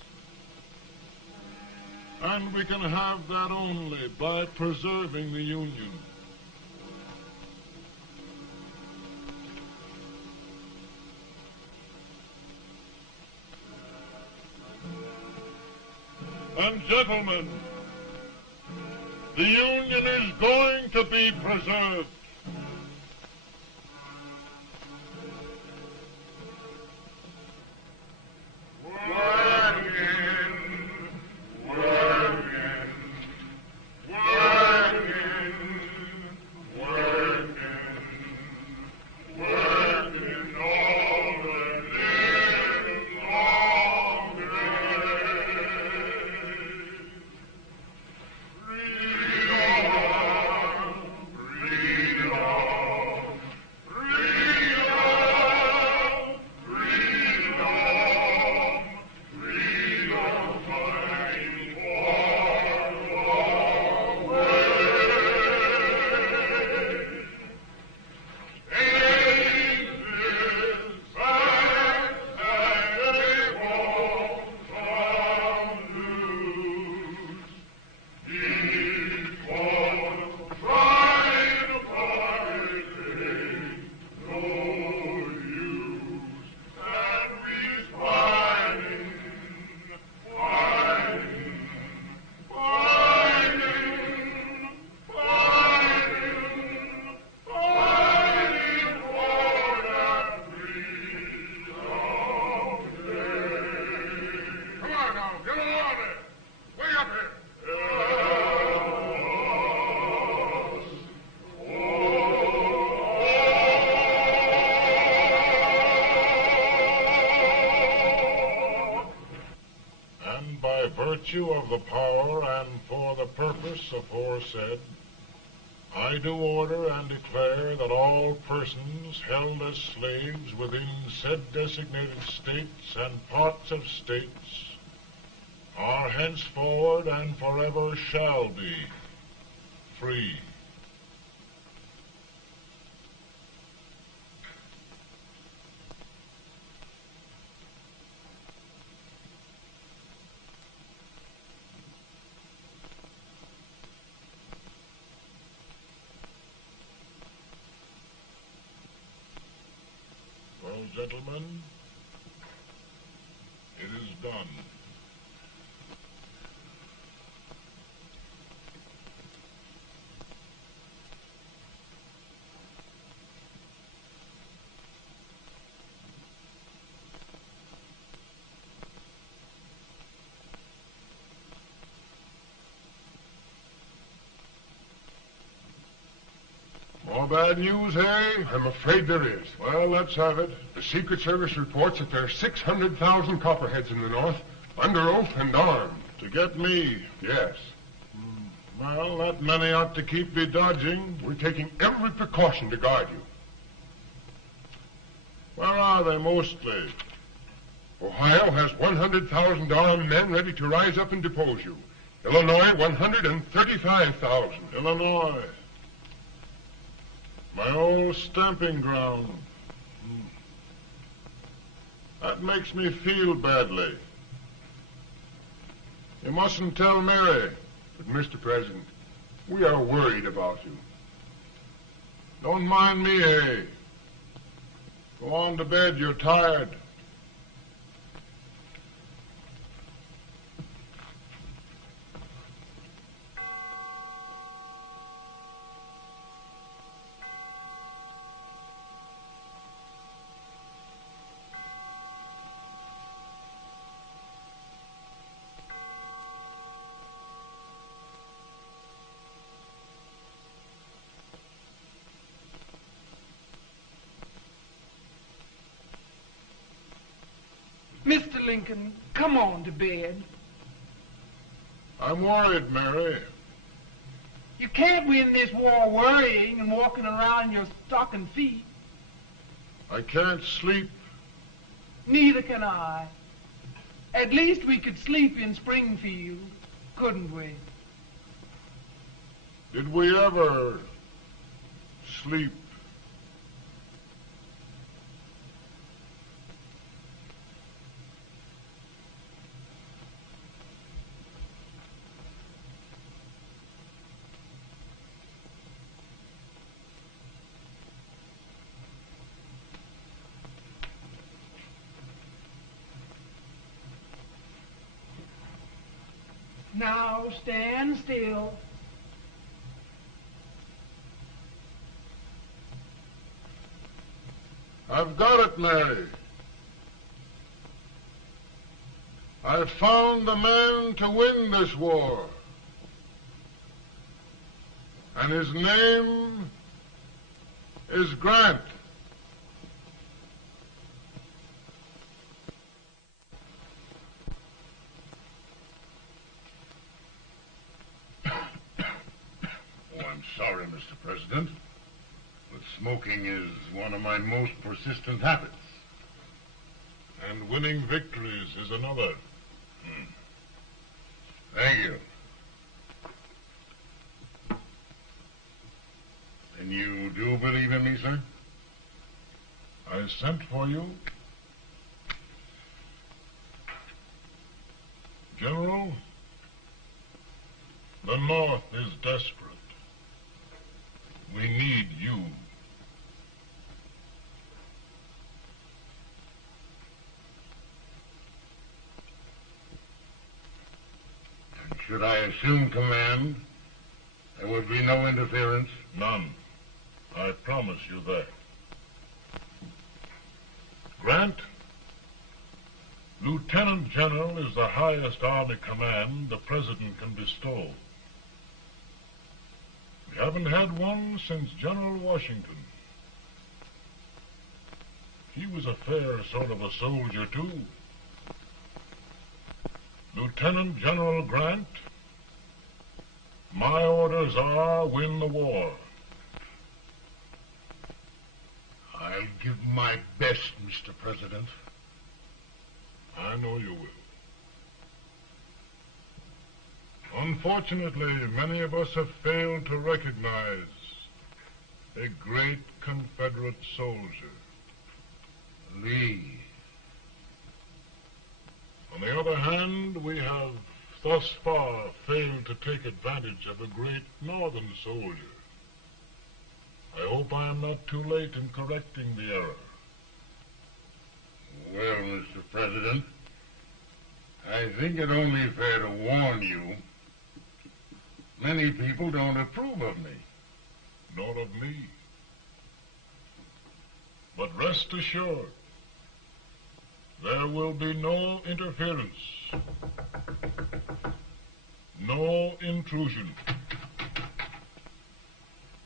And we can have that only by preserving the Union. And gentlemen, the Union is going to be preserved. virtue of the power and for the purpose aforesaid, I do order and declare that all persons held as slaves within said designated states and parts of states are henceforward and forever shall be free. Well, gentlemen, it is done. More bad news, eh? I'm afraid there is. Well, let's have it. The Secret Service reports that there are 600,000 copperheads in the north, under oath and armed. To get me. Yes. Well, that many ought to keep me dodging. We're taking every precaution to guard you. Where are they mostly? Ohio has 100,000 armed men ready to rise up and depose you. Illinois, 135,000. Illinois. My old stamping ground. That makes me feel badly. You mustn't tell Mary. But, Mr. President, we are worried about you. Don't mind me, eh? Go on to bed, you're tired. Mr. Lincoln, come on to bed. I'm worried, Mary. You can't win this war worrying and walking around in your stocking feet. I can't sleep. Neither can I. At least we could sleep in Springfield, couldn't we? Did we ever sleep? Now stand still. I've got it, Mary. I've found the man to win this war. And his name is Grant. Sorry, Mr. President, but smoking is one of my most persistent habits. And winning victories is another. Thank you. And you do believe in me, sir? I sent for you. General, the North is desperate. We need you. And should I assume command, there would be no interference? None. I promise you that. Grant, Lieutenant General is the highest army command the President can bestow. We haven't had one since General Washington. He was a fair sort of a soldier, too. Lieutenant General Grant, my orders are win the war. I'll give my best, Mr. President. I know you will. Unfortunately, many of us have failed to recognize a great Confederate soldier, Lee. On the other hand, we have thus far failed to take advantage of a great Northern soldier. I hope I am not too late in correcting the error. Well, Mr. President, I think it only fair to warn you. Many people don't approve of me. Nor of me. But rest assured, there will be no interference, no intrusion.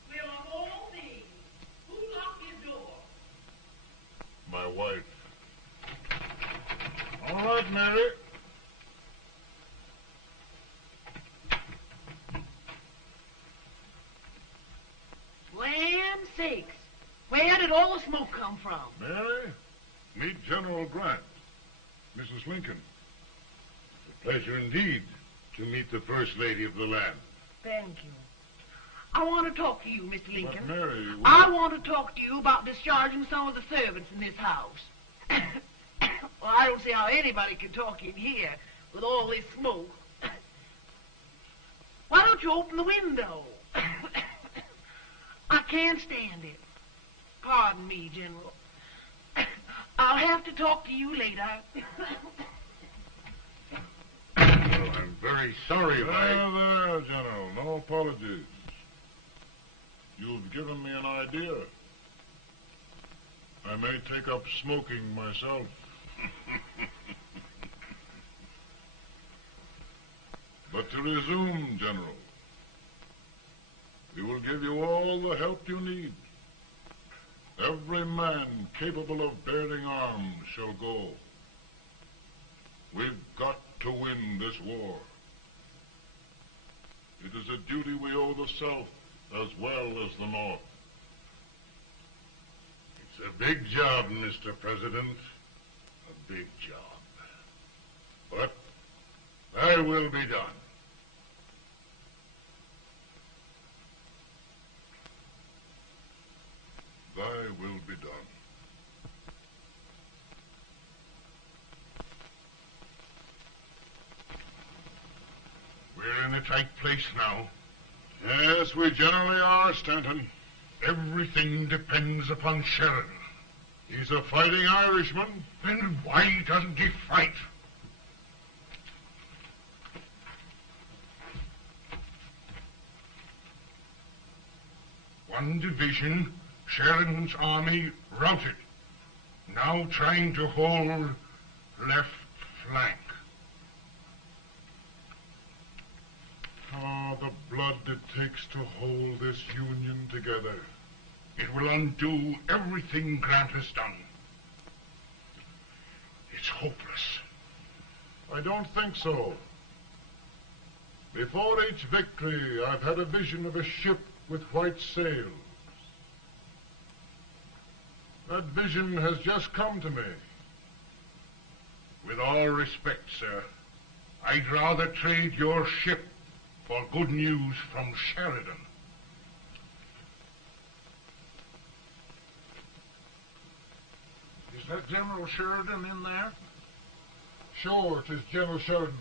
We'll all be. Who locked his door? My wife. All right, Mary. Land sakes. Where did all the smoke come from? Mary, meet General Grant, Mrs. Lincoln. It's a pleasure indeed to meet the First Lady of the land. Thank you. I want to talk to you, Mr. Lincoln. But Mary, I want to talk to you about discharging some of the servants in this house. Well, I don't see how anybody can talk in here with all this smoke. Why don't you open the window? I can't stand it. Pardon me, General. I'll have to talk to you later. Well, I'm very sorry if there, General. No apologies. You've given me an idea. I may take up smoking myself. But to resume, General, we will give you all the help you need. Every man capable of bearing arms shall go. We've got to win this war. It is a duty we owe the South as well as the North. It's a big job, Mr. President. A big job. But thy will be done. Thy will be done. We're in a tight place now. Yes, we generally are, Stanton. Everything depends upon Sheridan. He's a fighting Irishman. Then why doesn't he fight? One division, Sheridan's army, routed. Now trying to hold left flank. Oh, the blood it takes to hold this Union together. It will undo everything Grant has done. It's hopeless. I don't think so. Before each victory, I've had a vision of a ship with white sails. That vision has just come to me. With all respect, sir, I'd rather trade your ship for good news from Sheridan. Is that General Sheridan in there? Sure, it is General Sheridan.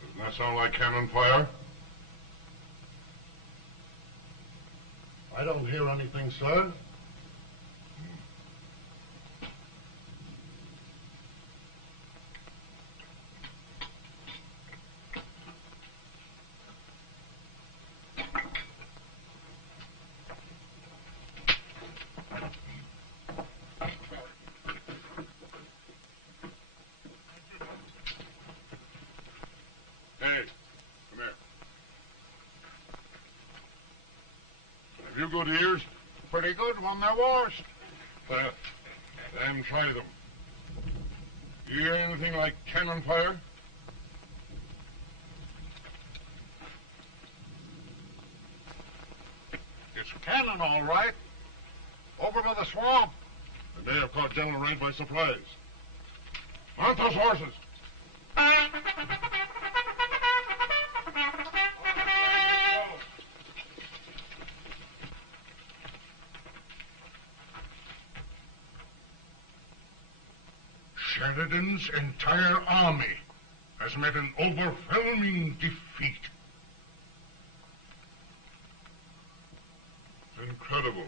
Doesn't that sound like cannon fire? I don't hear anything, sir. few good ears? Pretty good when they're washed. Then try them. You hear anything like cannon fire? It's cannon, all right. Over by the swamp. They may have caught General Wright by surprise. Mount those horses. Sheridan's entire army has met an overwhelming defeat. It's incredible.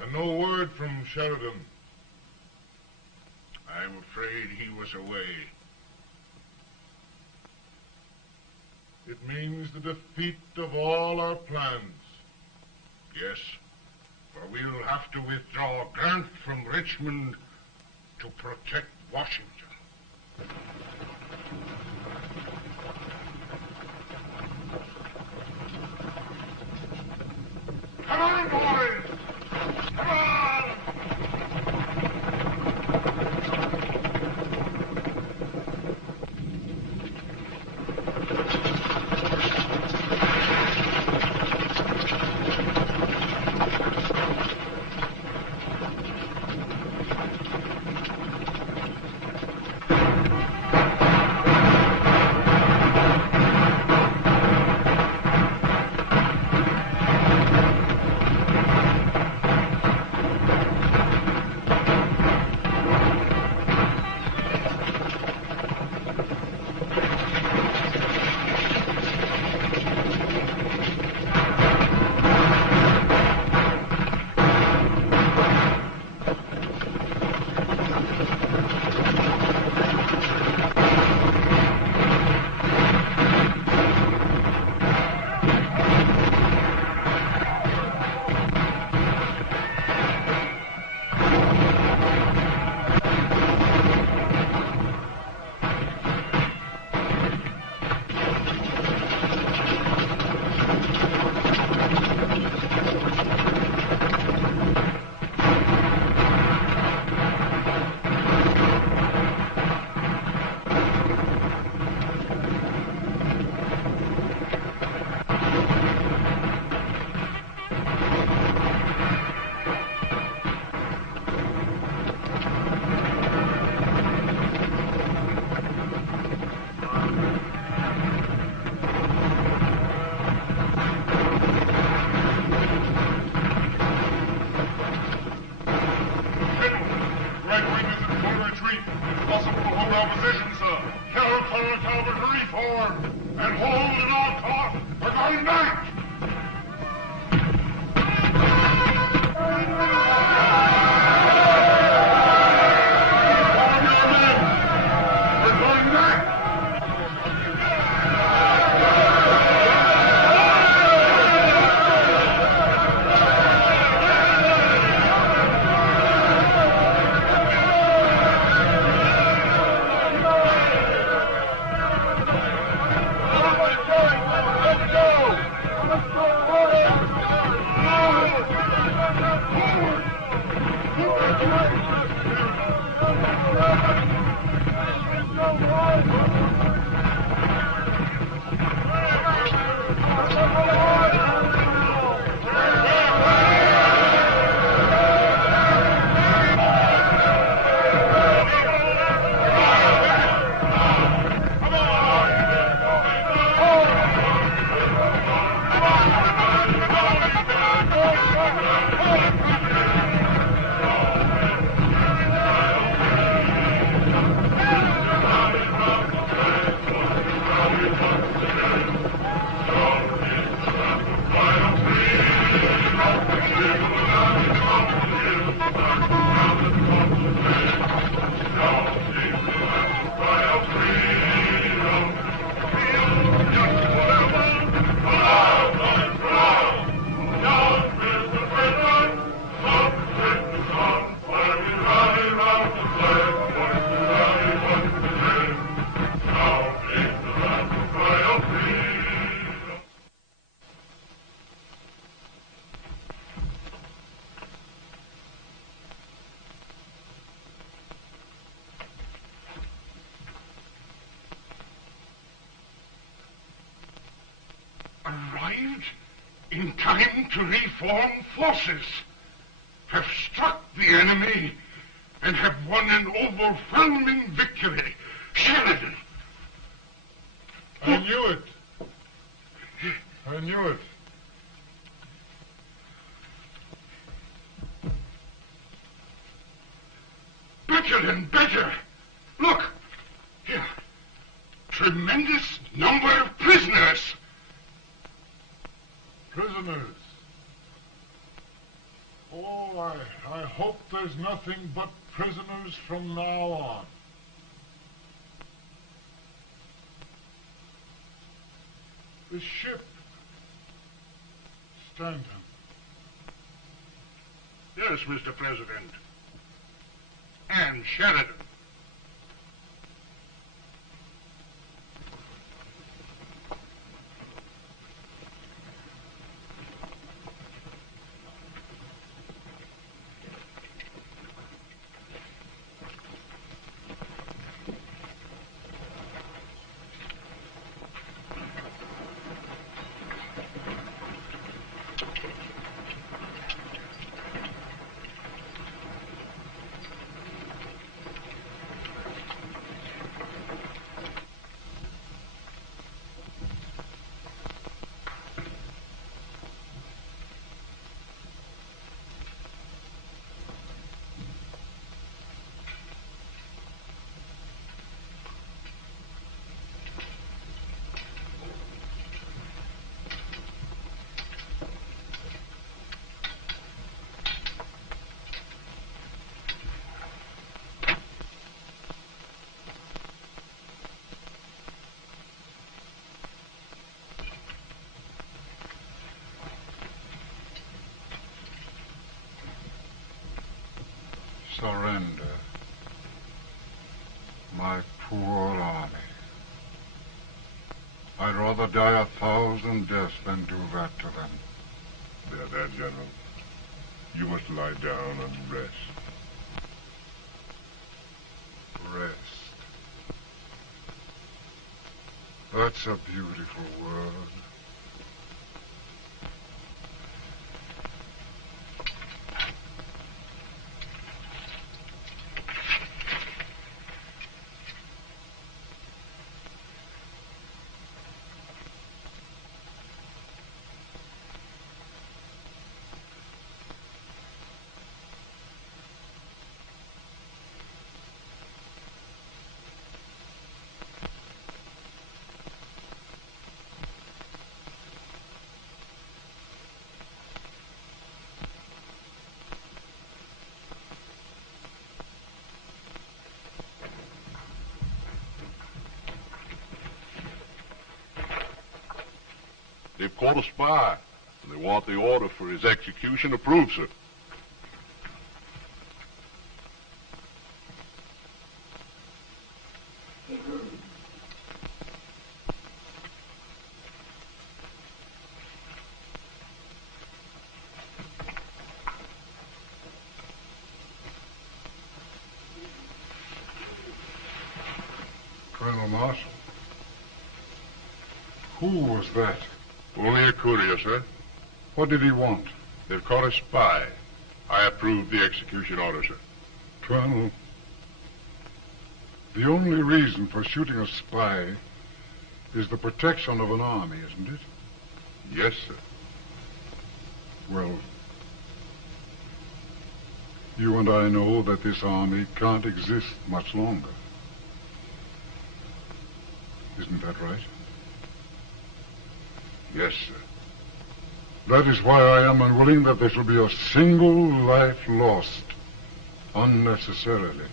And no word from Sheridan. I'm afraid he was away. It means the defeat of all our plans. Yes, for we'll have to withdraw Grant from Richmond to protect Washington. Come on, boys! Come on! arrived in time to reform forces, have struck the enemy, and have won an overwhelming victory. Sheridan! I knew it. I knew it. Better and better. Look. Here. Tremendous number of prisoners. Prisoners. Oh, I hope there's nothing but prisoners from now on. The ship. Stanton. Yes, Mr. President. And Sheridan. Surrender. My poor army. I'd rather die 1,000 deaths than do that to them. There, General. You must lie down and rest. Rest. That's a beautiful word. They've caught a spy, and they want the order for his execution approved, sir. Colonel Marshall. Who was that? Only a courier, sir. What did he want? They've caught a spy. I approve the execution order, sir. Colonel, the only reason for shooting a spy is the protection of an army, isn't it? Yes, sir. Well, you and I know that this army can't exist much longer. Isn't that right? Yes, sir. That is why I am unwilling that there shall be a single life lost unnecessarily.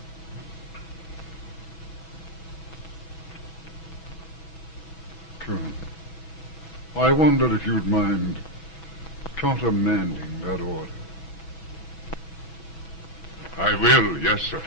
Colonel, I wonder if you'd mind countermanding that order. I will, yes, sir.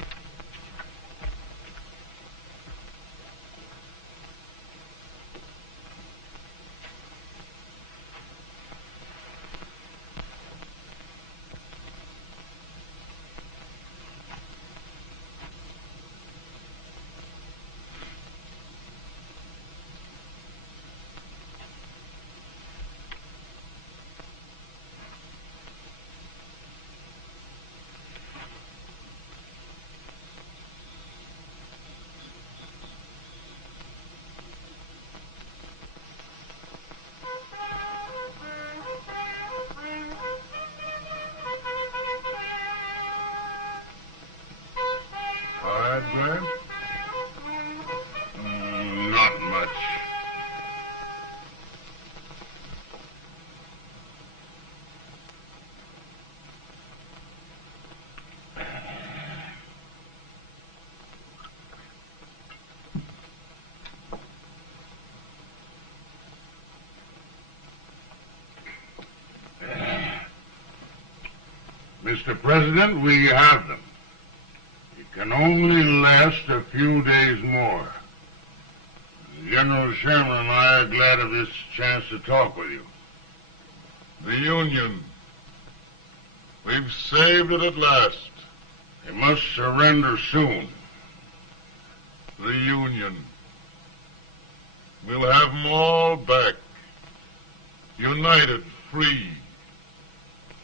Mr. President, we have them. It can only last a few days more. General Sherman and I are glad of this chance to talk with you. The Union. We've saved it at last. They must surrender soon. The Union. We'll have them all back. United, free.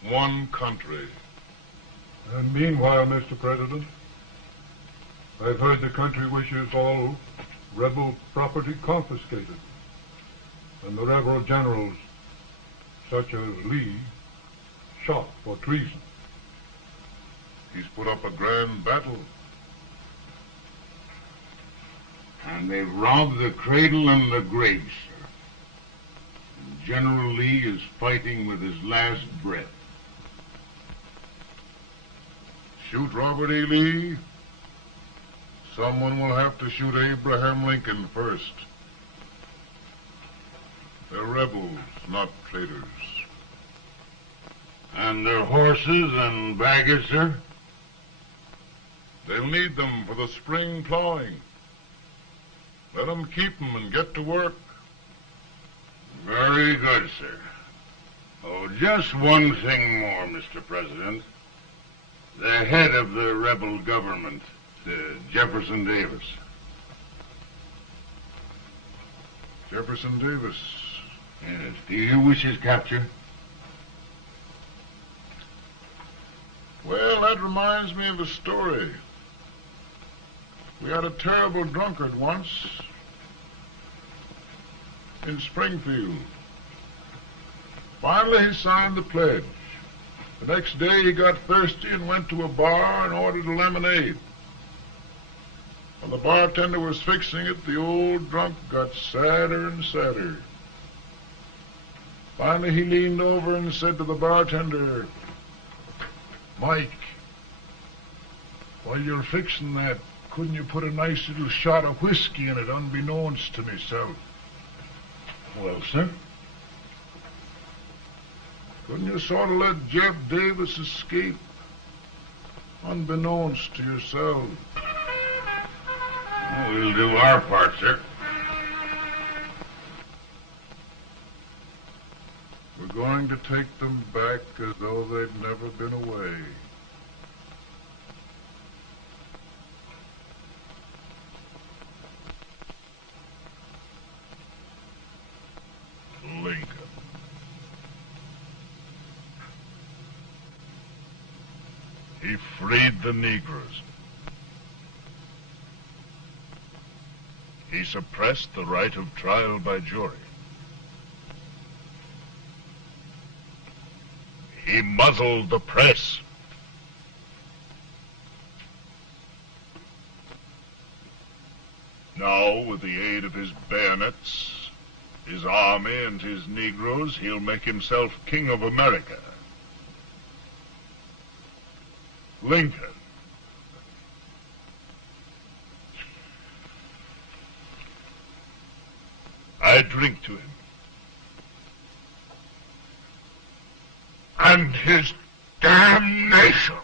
One country. And meanwhile, Mr. President, I've heard the country wishes all rebel property confiscated, and the rebel generals, such as Lee, shot for treason. He's put up a grand battle. And they've robbed the cradle and the grave, sir. And General Lee is fighting with his last breath. Shoot Robert E. Lee? Someone will have to shoot Abraham Lincoln first. They're rebels, not traitors. And their horses and baggage, sir? They'll need them for the spring plowing. Let them keep them and get to work. Very good, sir. Oh, just one thing more, Mr. President. The head of the rebel government, Jefferson Davis. Jefferson Davis. Yes. Do you wish his capture? Well, that reminds me of a story. We had a terrible drunkard once in Springfield. Finally, he signed the pledge. The next day, he got thirsty and went to a bar and ordered a lemonade. While the bartender was fixing it, the old drunk got sadder and sadder. Finally, he leaned over and said to the bartender, "Mike, while you're fixing that, couldn't you put a nice little shot of whiskey in it, unbeknownst to myself?" Well, sir? Couldn't you sort of let Jeff Davis escape, unbeknownst to yourself? Well, we'll do our part, sir. We're going to take them back as though they'd never been away. Lincoln. He freed the Negroes. He suppressed the right of trial by jury. He muzzled the press. Now, with the aid of his bayonets, his army, and his Negroes, he'll make himself king of America. Lincoln. I drink to him. And his damnation.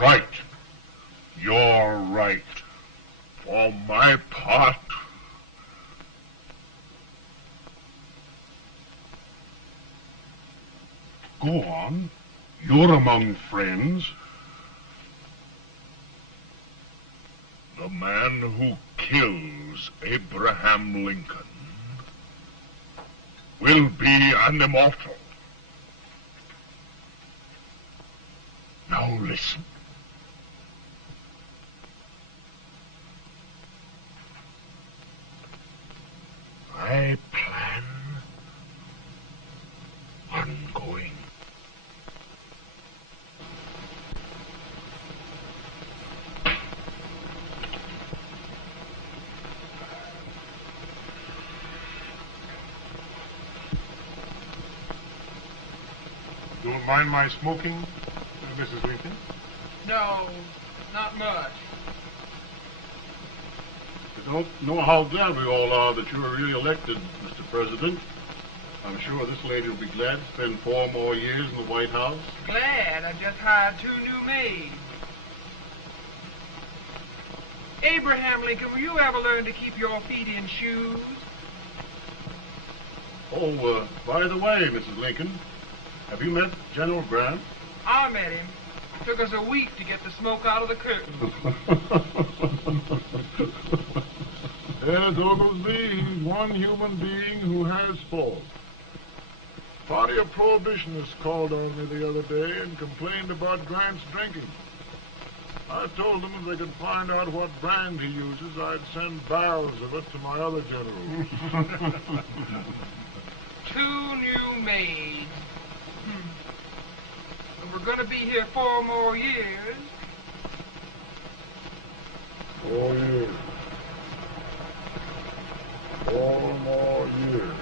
Right. You're right. For my part, go on. You're among friends. The man who kills Abraham Lincoln will be an immortal. Now listen. I plan on going. Don't mind my smoking, Mrs. Lincoln? No, not much. don't know how glad we all are that you were re-elected, Mr. President. I'm sure this lady will be glad to spend 4 more years in the White House. Glad. I just hired 2 new maids. Abraham Lincoln, will you ever learn to keep your feet in shoes? Oh, by the way, Mrs. Lincoln, have you met General Grant? I met him. It took us a week to get the smoke out of the curtain. Yes, Oglesby, he's one human being who has faults. Party of Prohibitionists called on me the other day and complained about Grant's drinking. I told them if they could find out what brand he uses, I'd send barrels of it to my other generals. 2 new maids. And we're going to be here 4 more years. 4 years. 4 more years.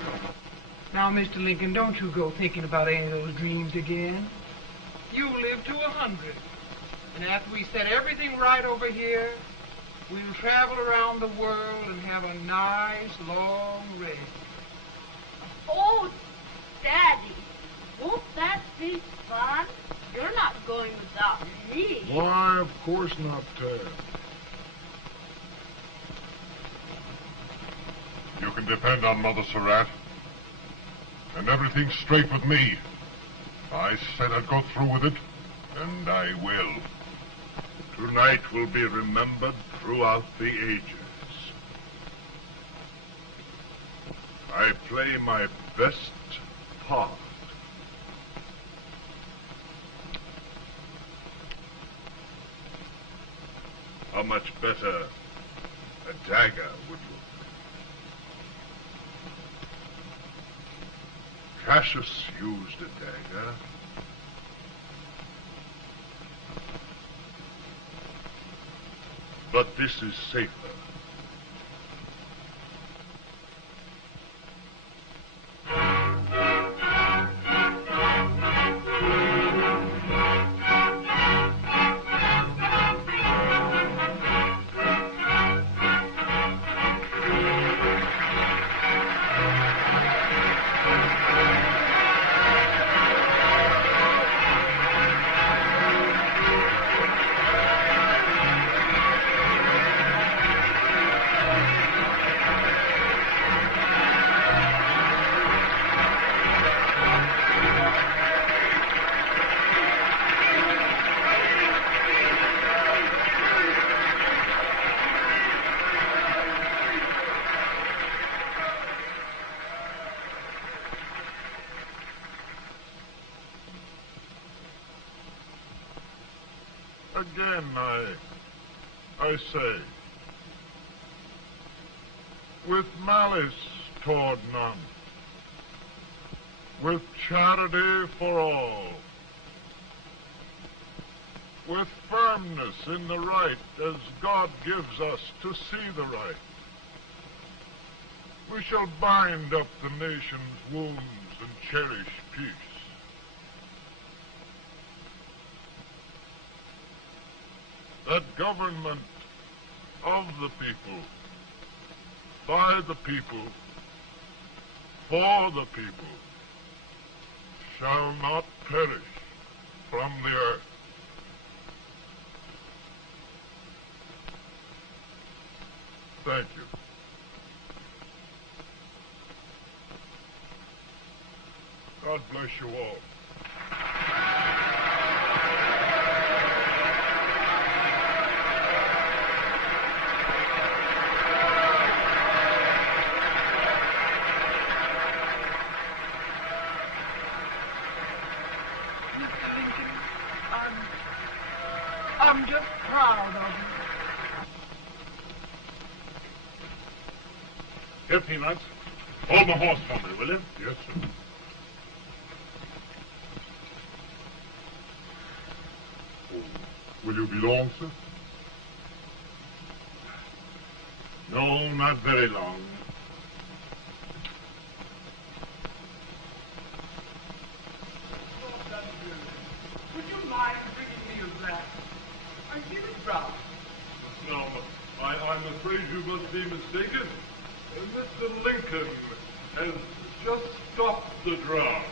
Now, Mr. Lincoln, don't you go thinking about any of those dreams again. You live to 100. And after we set everything right over here, we'll travel around the world and have a nice, long rest. Oh, Daddy, won't that be fun? You're not going without me. Why, of course not, Ted. You can depend on Mother Surratt. And everything's straight with me. I said I'd go through with it, and I will. Tonight will be remembered throughout the ages. I play my best part. How much better a dagger would look? Cassius used a dagger. But this is safer. Again, I say, with malice toward none, with charity for all, with firmness in the right as God gives us to see the right, we shall bind up the nation's wounds and cherish peace. That government of the people, by the people, for the people, shall not perish from the earth. Thank you. God bless you all. I'm just proud of you. Here, Peanuts. Hold my horse for me, will you? Yes, sir. Oh, will you be long, sir? No, not very long. Would you mind bringing me a glass? I feel it brown. No, my I'm afraid you must be mistaken. Mr. Lincoln has just stopped the draft.